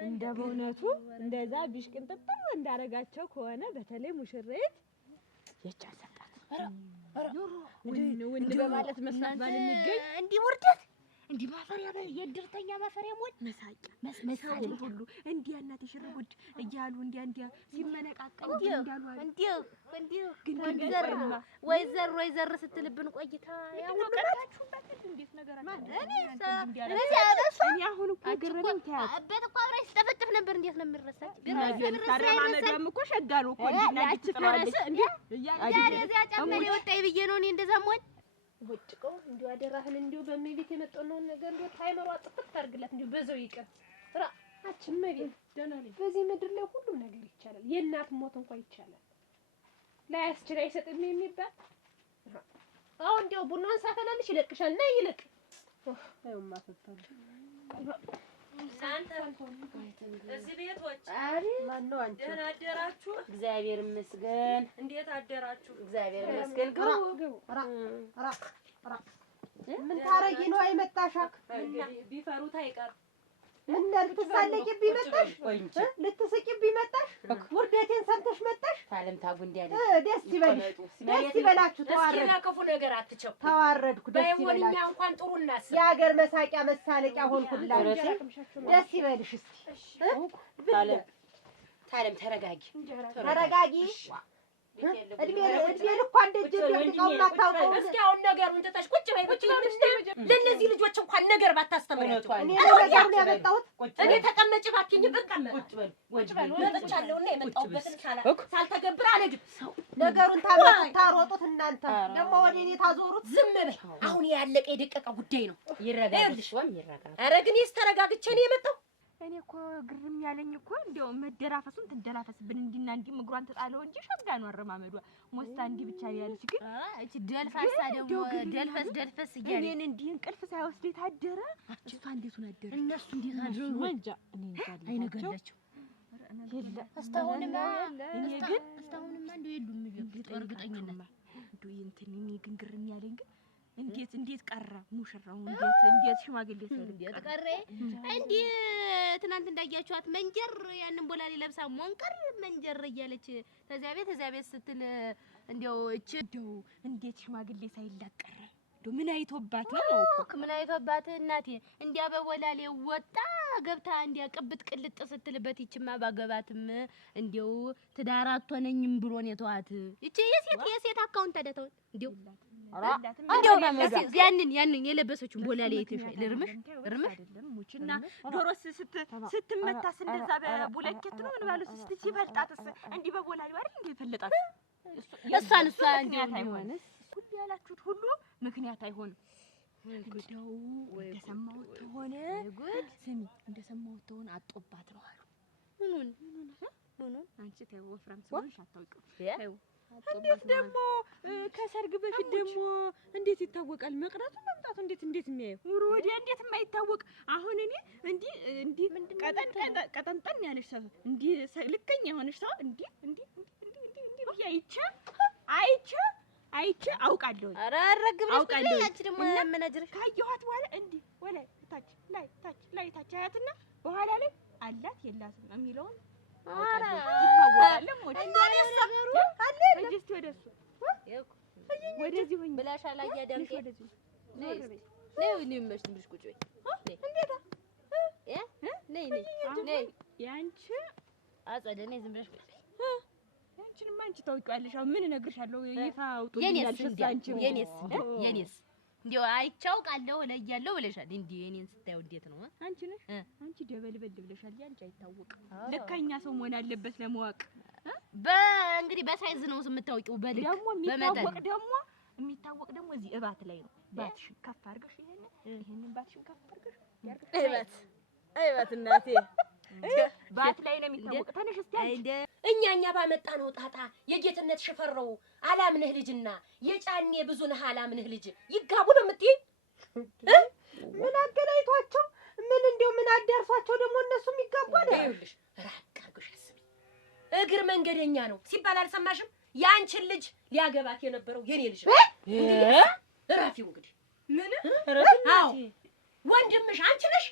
እንደ በእውነቱ እንደዛ ቢሽቅንጥጥር እንዳረጋቸው ከሆነ በተለይ ሙሽሬት የቻሰጣት ውን በማለት መስራት ባል የሚገኝ እንዲህ ውርደት እንዲህ ማፈሪያ የድርተኛ ማፈሪያ ሞት መሳቂያ ሁሉ እንዲያ እናቴ ሽርጉድ እያሉ እንዲያ ሲመነቃቀሉ እንዲሁ ወይ ዘር ስትልብን ቆይታ ያው ቀጣችሁበት እንዴት ነገራችሁ እኔ አሁን እኮ ገረመኝ ታያት አበት እኮ አብረሽ ስትፈጥፍ ነበር። እንዴት ነው የሚረሳች? ታረማመዷም እኮ ሸጋ ነው እኮ እንዲናጅ ትጥራለች እንዴ ያዚያ ጫመሌ ወጣይ ብዬ ነው እኔ እንደዛ ሞኝ ወጭቀው እንዲሁ አደራህን እንዲሁ በሚቤት የመጣውን ነገር እንዲሁ ታይመሯ ጥፍት አድርግላት እንዲሁ በዘው ይቀር ራአችን መቤት ደህና ነኝ። በዚህ ምድር ላይ ሁሉ ነገር ይቻላል። የእናት ሞት እንኳን ይቻላል። ላያስችል አይሰጥም የሚባል አሁን እንዲሁ ቡናን ሳፈላልሽ ይለቅሻል። ነይ ይልቅ አይውማ ፈጣን ሳንተ እዚህ ቤቶች ማነው አንቺ? ደህና አደራችሁ? እግዚአብሔር ይመስገን። እንዴት አደራችሁ? እግዚአብር ይመስገን። ግቡ ምን ታረጊ ነው አይመጣሻ? ቢፈሩት አይቀር ምን ልትሳለቂብኝ መጣሽ? ልትስቂብኝ መጣሽ? ውርደቴን ሰምተሽ መጣሽ? ታለም ታጉንዲያለ ደስ ይበላችሁ። ክፉ ነገር አትቸው። ተዋረድኩ። ደስ ይበላችሁ። እንኳን ጥሩ እናስብ። የሀገር መሳቂያ መሳለቂያ ሆንኩላችሁ። ደስ ይበልሽ። እስቲ ታለም ተረጋጊ። እድሜ ልኳ እንደጅ ደቂቃው ማታውቀው እስኪ አሁን ነገሩን ትተሽ ቁጭ በይ። ለእነዚህ ልጆች እንኳን ነገር ባታስተምራቸው። እኔ ነገሩን ያመጣሁት እኔ ተቀመጭ ባትኝ ብቀመጥ ቁጭ በል መጥቻለሁና የመጣሁበትን ሳልተገብር አልሄድም። ነገሩን ታሮጡት እናንተ ደግሞ ወደ እኔ ታዞሩት። ዝም በይ። አሁን ያለቀ የደቀቀ ጉዳይ ነው። ይረጋግልሽ። ኧረ ግን ተረጋግቼ ነው የመጣው። እኔ እኮ ግርም ያለኝ እኮ እንደው መደራፈሱን ትደራፈስብን እንዲና እንዲ ምግሯን ተጣለው እንጂ ሸጋ ነው አረማመዷ። ሞስታ እንዲ ብቻ ያለች ግን እቺ ደልፋሳ ደግሞ ደልፈስ እያለ እኔን እንዲ እንቅልፍ ሳይወስድ ታደረ። እሷ እንዴቱን አደረ እነሱ እንዴት አድርገው ወንጃ እኔ አይነገላቸው የለ እስታሁንማ እንደው የሉም እርግጠኝነት እንደው እንትን እኔ ግን ግርም ያለኝ ግን እንዴት ቀረ ሙሽራው? እንዴት ሽማግሌ እንዴት ቀረ? እንዴ ትናንት እንዳያችኋት መንጀር ያንን ቦላሌ ለብሳ ሞንቀር መንጀር እያለች ተዚያ ቤት ስትል እንደው እንዴት ሽማግሌ ሳይላቀረ እንደው ምን አይቶባት ነው እኮ ምን አይቶባት እናቴ እንዲያ በቦላሌ ወጣ ገብታ እንዲያ ቅብጥ ቅልጥ ስትልበት ይችማ ባገባትም እንደው ትዳር አትሆነኝም ብሎ ነው የተዋት። እቺ የሴት አካውንት ተደተው እንደው ያንን የለበሰችውን ቦላሌ ልርምሽ አይደለም ሙችና ዶሮስ ስትመታስ እንደዛ በቡለኬት ነው ምን ባሉት ሲፈልጣትስ እንዲህ በቦላሌ አይደል እንዴ ፈለጣት እሷን እንዴ አይሆንስ ሁሉ ያላችሁት ሁሉ ምክንያት አይሆንም። እንደው እንደሰማሁት ተሆነ ስሚ እንደሰማሁት ተሆነ አጦባት ነው አሉ። ምኑን አንቺ ተይው ወፍራም ስለሆንሽ አታውቂው። ተይው እንዴት ደግሞ ከሰርግ በፊት ደግሞ እንዴት ይታወቃል? መቅረቱ መምጣቱ እንዴት የሚያየው ወዲያ እንዴት የማይታወቅ አሁን እኔ እንዲህ ቀጠንጠን ያለሽ ሰው እንዲህ ልከኛ የሆነሽ ሰው እንዲህ አይቼ አውቃለሁ። ኧረ አረግብሽ አውቃለሁ። አንቺ ደግሞ ያመናጅርሽ ካየኋት በኋላ እንዲህ ወላይ ታች አያትና በኋላ ላይ አላት የላትም የሚለውን ወደዚህ ሆኝ ብላሻ ላይ ያዳምጤ ነይ ቁጭ በይ ነይ ያንቺ አጸደ ነይ ዝም ብለሽ ያንቺንማ አንቺ ታውቂዋለሽ። አሁን ምን እነግርሻለሁ? ይፋ አውጡልኛል። የኔስ እንዴው አይቻውቃለሁ ለያለው ብለሻል። እንዴ የኔን ስታየው እንዴት ነው? አንቺ ነሽ አንቺ ደበልበል ብለሻል። ያንቺ አይታወቅም። ልከኛ ሰው መሆን አለበት ለማወቅ። እንግዲህ በሳይዝ ነው የምታውቂው። በልክ ደግሞ የሚታወቅ ደግሞ እዚህ እባት ላይ ነው። ባትሽን ከፍ አድርገሽ ይሄንን ባትሽን ከፍ አድርገሽ እባት እናቴ ባት ላይ ነው የሚታወቅ። ተነሽ እስቲ እኛ እኛ ባመጣነው ጣጣ የጌትነት ሽፈረው አላምንህ ልጅና የጫኔ ብዙነህ አላምንህ ልጅ ይጋቡ ነው የምትይኝ? ምን አገናኝቷቸው? ምን እንደው ምን አዳርሷቸው ደግሞ እነሱም ይጋባሉ? ይኸውልሽ ራቅ አድርገሽ አስቢ። እግር መንገደኛ ነው ሲባል አልሰማሽም? ያንቺን ልጅ ሊያገባት የነበረው የኔ ልጅ ነው። እራፊው እንግዲህ ምን? አዎ ወንድምሽ አንቺ ነሽ።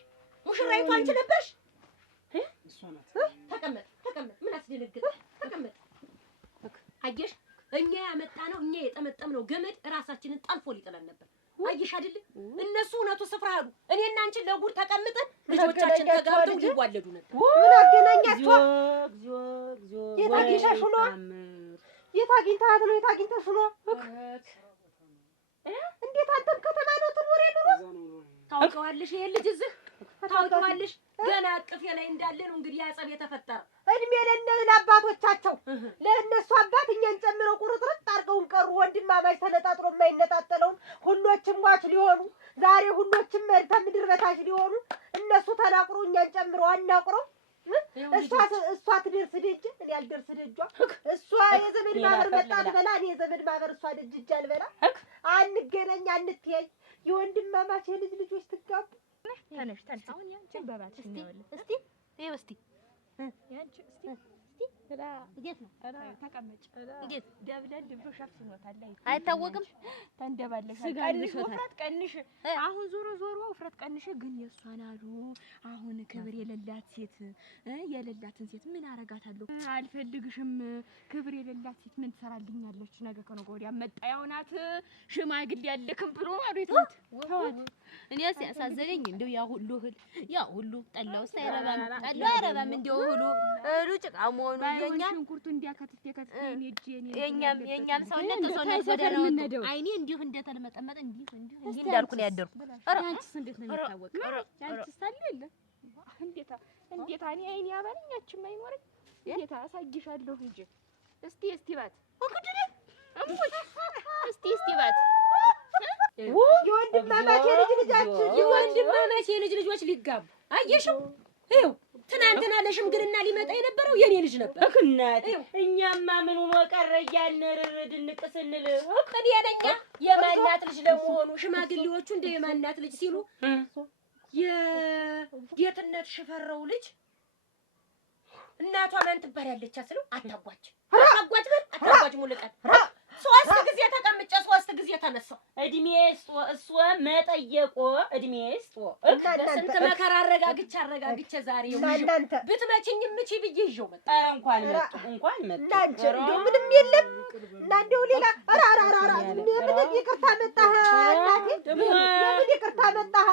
ሙሽራይቱ አንቺ ነበርሽ። እሷ ናት። ተቀመጥ ተቀመጥ። ምን አስደነገጠ? ተቀመጥ። አየሽ እኛ ያመጣነው እኛ የጠመጠምነው ገመድ ራሳችንን ጠልፎ ሊጥለን ነበር። አየሽ አይደል? እነሱ እውነቱ ስፍራ ሄዱ። እኔና አንቺ ለጉድ ተቀምጠን ልጆቻችን ተጋብተው ሊዋለዱ ነበር። ምን አገናኛቸው? የት አግኝተሽ ነው? የት አግኝተሃት ነው? የት አግኝተሽ ነው? እንዴት አንተም ከተማ ነው ትኖር ኑሮ? ታውቀዋለሽ? ይሄን ልጅ እዚህ ታውቀዋለሽ? ገና አቅፌ ላይ እንዳለ ነው እንግዲህ ያጸብ የተፈጠረ። እድሜ ለአባቶቻቸው ለእነሱ አባት እኛን ጨምረው ቁርጥርጥ አድርገውን ቀሩ። ወንድማማች ተነጣጥሮ የማይነጣጠለውን ሁሎችም ሟች ሊሆኑ ዛሬ ሁሎችም መርተ ምድር በታች ሊሆኑ እነሱ ተናቁሮ እኛን ጨምረው አናቁረው። እሷ ትደርስ ደጅ እኔ አልደርስ ደጇ። እሷ የዘመድ ማህበር መጣ አልበላ እኔ የዘመድ ማህበር እሷ ደጅ እጅ አልበላ። አንገናኝ አንተያይ የወንድማማች የልጅ ልጆች ትጋቡ። ተነሽ ተነሽ። አሁን ያንቺን በባትሽ ነው ያለ። እስቲ ይኸው እስቲ ያንቺ እስቲ እንዴት ነው? ተቀመጭ። እንዴት ደብለል ብሎ ሸፍኖታል። አይታወቅም። ተንደባለሽ። ስጋ ቀንሽ ልሾታል። ውፍረት ቀንሽ። አሁን ዞሮ ውፍረት ቀንሽ። ግን የእሷን አሉ አሁን ክብር የሌላት ሴት የሌላትን ሴት ምን አረጋታለሁ? አልፈልግሽም። ክብር የሌላት ሴት ምን ትሰራልኛለች? ነገ ከነገ ወዲያ መጣያው ናት። ሽማግሌ ያለክም ብሎ ማለት ነው። ተዋት። እኔ ሲያሳዘነኝ እንደው ያ ሁሉ ጠላው ሳይረባም ጠላው አይረባም እንደው ሁሉ ጭቃ መሆኑ የኛ ሽንኩርቱ እንዲያከትፍ የኛም ሰውነት ተሰውነት በደረው አይኔ እንዲሁ እንደተለመጠመጠ እንዲሁ እንዳልኩ ነው ያደርኩ። አንቺስ እንዴት ነው የሚታወቀው? አንቺስ ታለለ እንዴታ እኔ አይኔ ያባልኛችም አይኖርም። እንዴታ አሳይሻለሁ እንጂ እስቲ ባት ወግድነ አሙት እስቲ ባት የወንድማማች የልጅ ልጆች ሊጋቡ አየሽው? ይኸው ትናንትና ለሽምግልና ሊመጣ የነበረው የኔ ልጅ ነበር። እናቴ እኛማ ምን ሆኖ ቀረ እያልን ድንቅ ስንል እኔ ነኝ የማናት ልጅ ለመሆኑ ሽማግሌዎቹ እንደ የማናት ልጅ ሲሉ የጌትነት ሽፈረው ልጅ እናቷ ማን ትባላለች አስለው አታጓች ሙልቀን ሶስት ጊዜ ተቀምጬ ሶስት ጊዜ ተነሳው። እድሜ እሷ መጠየቆ እድሜ ስንት መከራ አረጋግቼ ዛሬ ብትመችኝ ምቺ ብዬ ይዤው መጣ። እንኳን መጡ እንደው ምንም የለም እና እንደው ሌላ ምን ይቅርታ መጣህ እናቴ? ምን ይቅርታ መጣህ?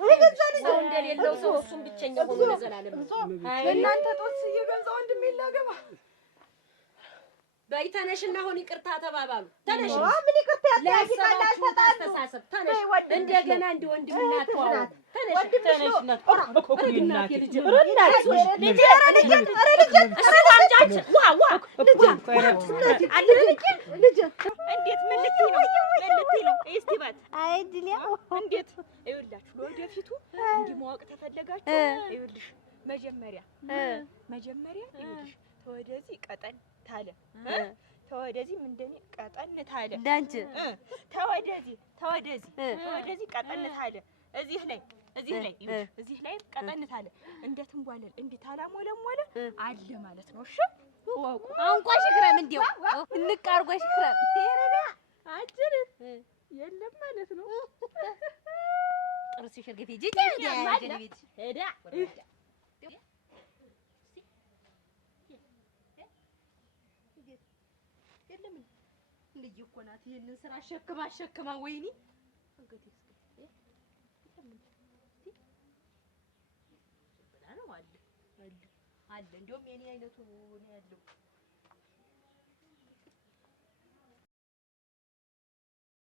የገዛ ልጅ ሰው እንደሌለው ሰው እሱም ብቸኛ ሆኖ ለዘላለም እናንተ ጦስ እየገዛ ወንድም ይላገባ በይተነሽና አሁን ይቅርታ ተባባሉ። ተነሽ ምን ይቅርታ ያስያዝቃል? አልተጣሉ ተነሽ እንደገና እንደ ወንድምና ተዋው። ተነሽ እንዴት ምን ልትይ ነው? እስቲ ባት አይ ድል እንዴት ይኸውላችሁ ለወደፊቱ እንዲህ ማወቅ ተፈለጋችሁ ይኸውልሽ መጀመሪያ ይኸውልሽ ተወደዚህ ቀጠን ታለ ተወደዚህ ምንድን ቀጠን ታለ ዳንቺ ተወደዚህ ቀጠን ታለ እዚህ ላይ ቀጠን ታለ እንደ ትንጓለል እንዲህ ታላሞለሞለ አለ ማለት ነው። እሺ አንቋ ሽክረም እንዲው እንቃርጓ ሽክረም አጅር የለም ማለት ነው። ጥርስ ሽርገፊ ጂጂ ሄዳ የለም ልጅ እኮ ናት። ይሄንን ስራ አሸክማ ወይኔ እንግዲህ አለ እንደውም የኔ አይነቱ ነው ያለው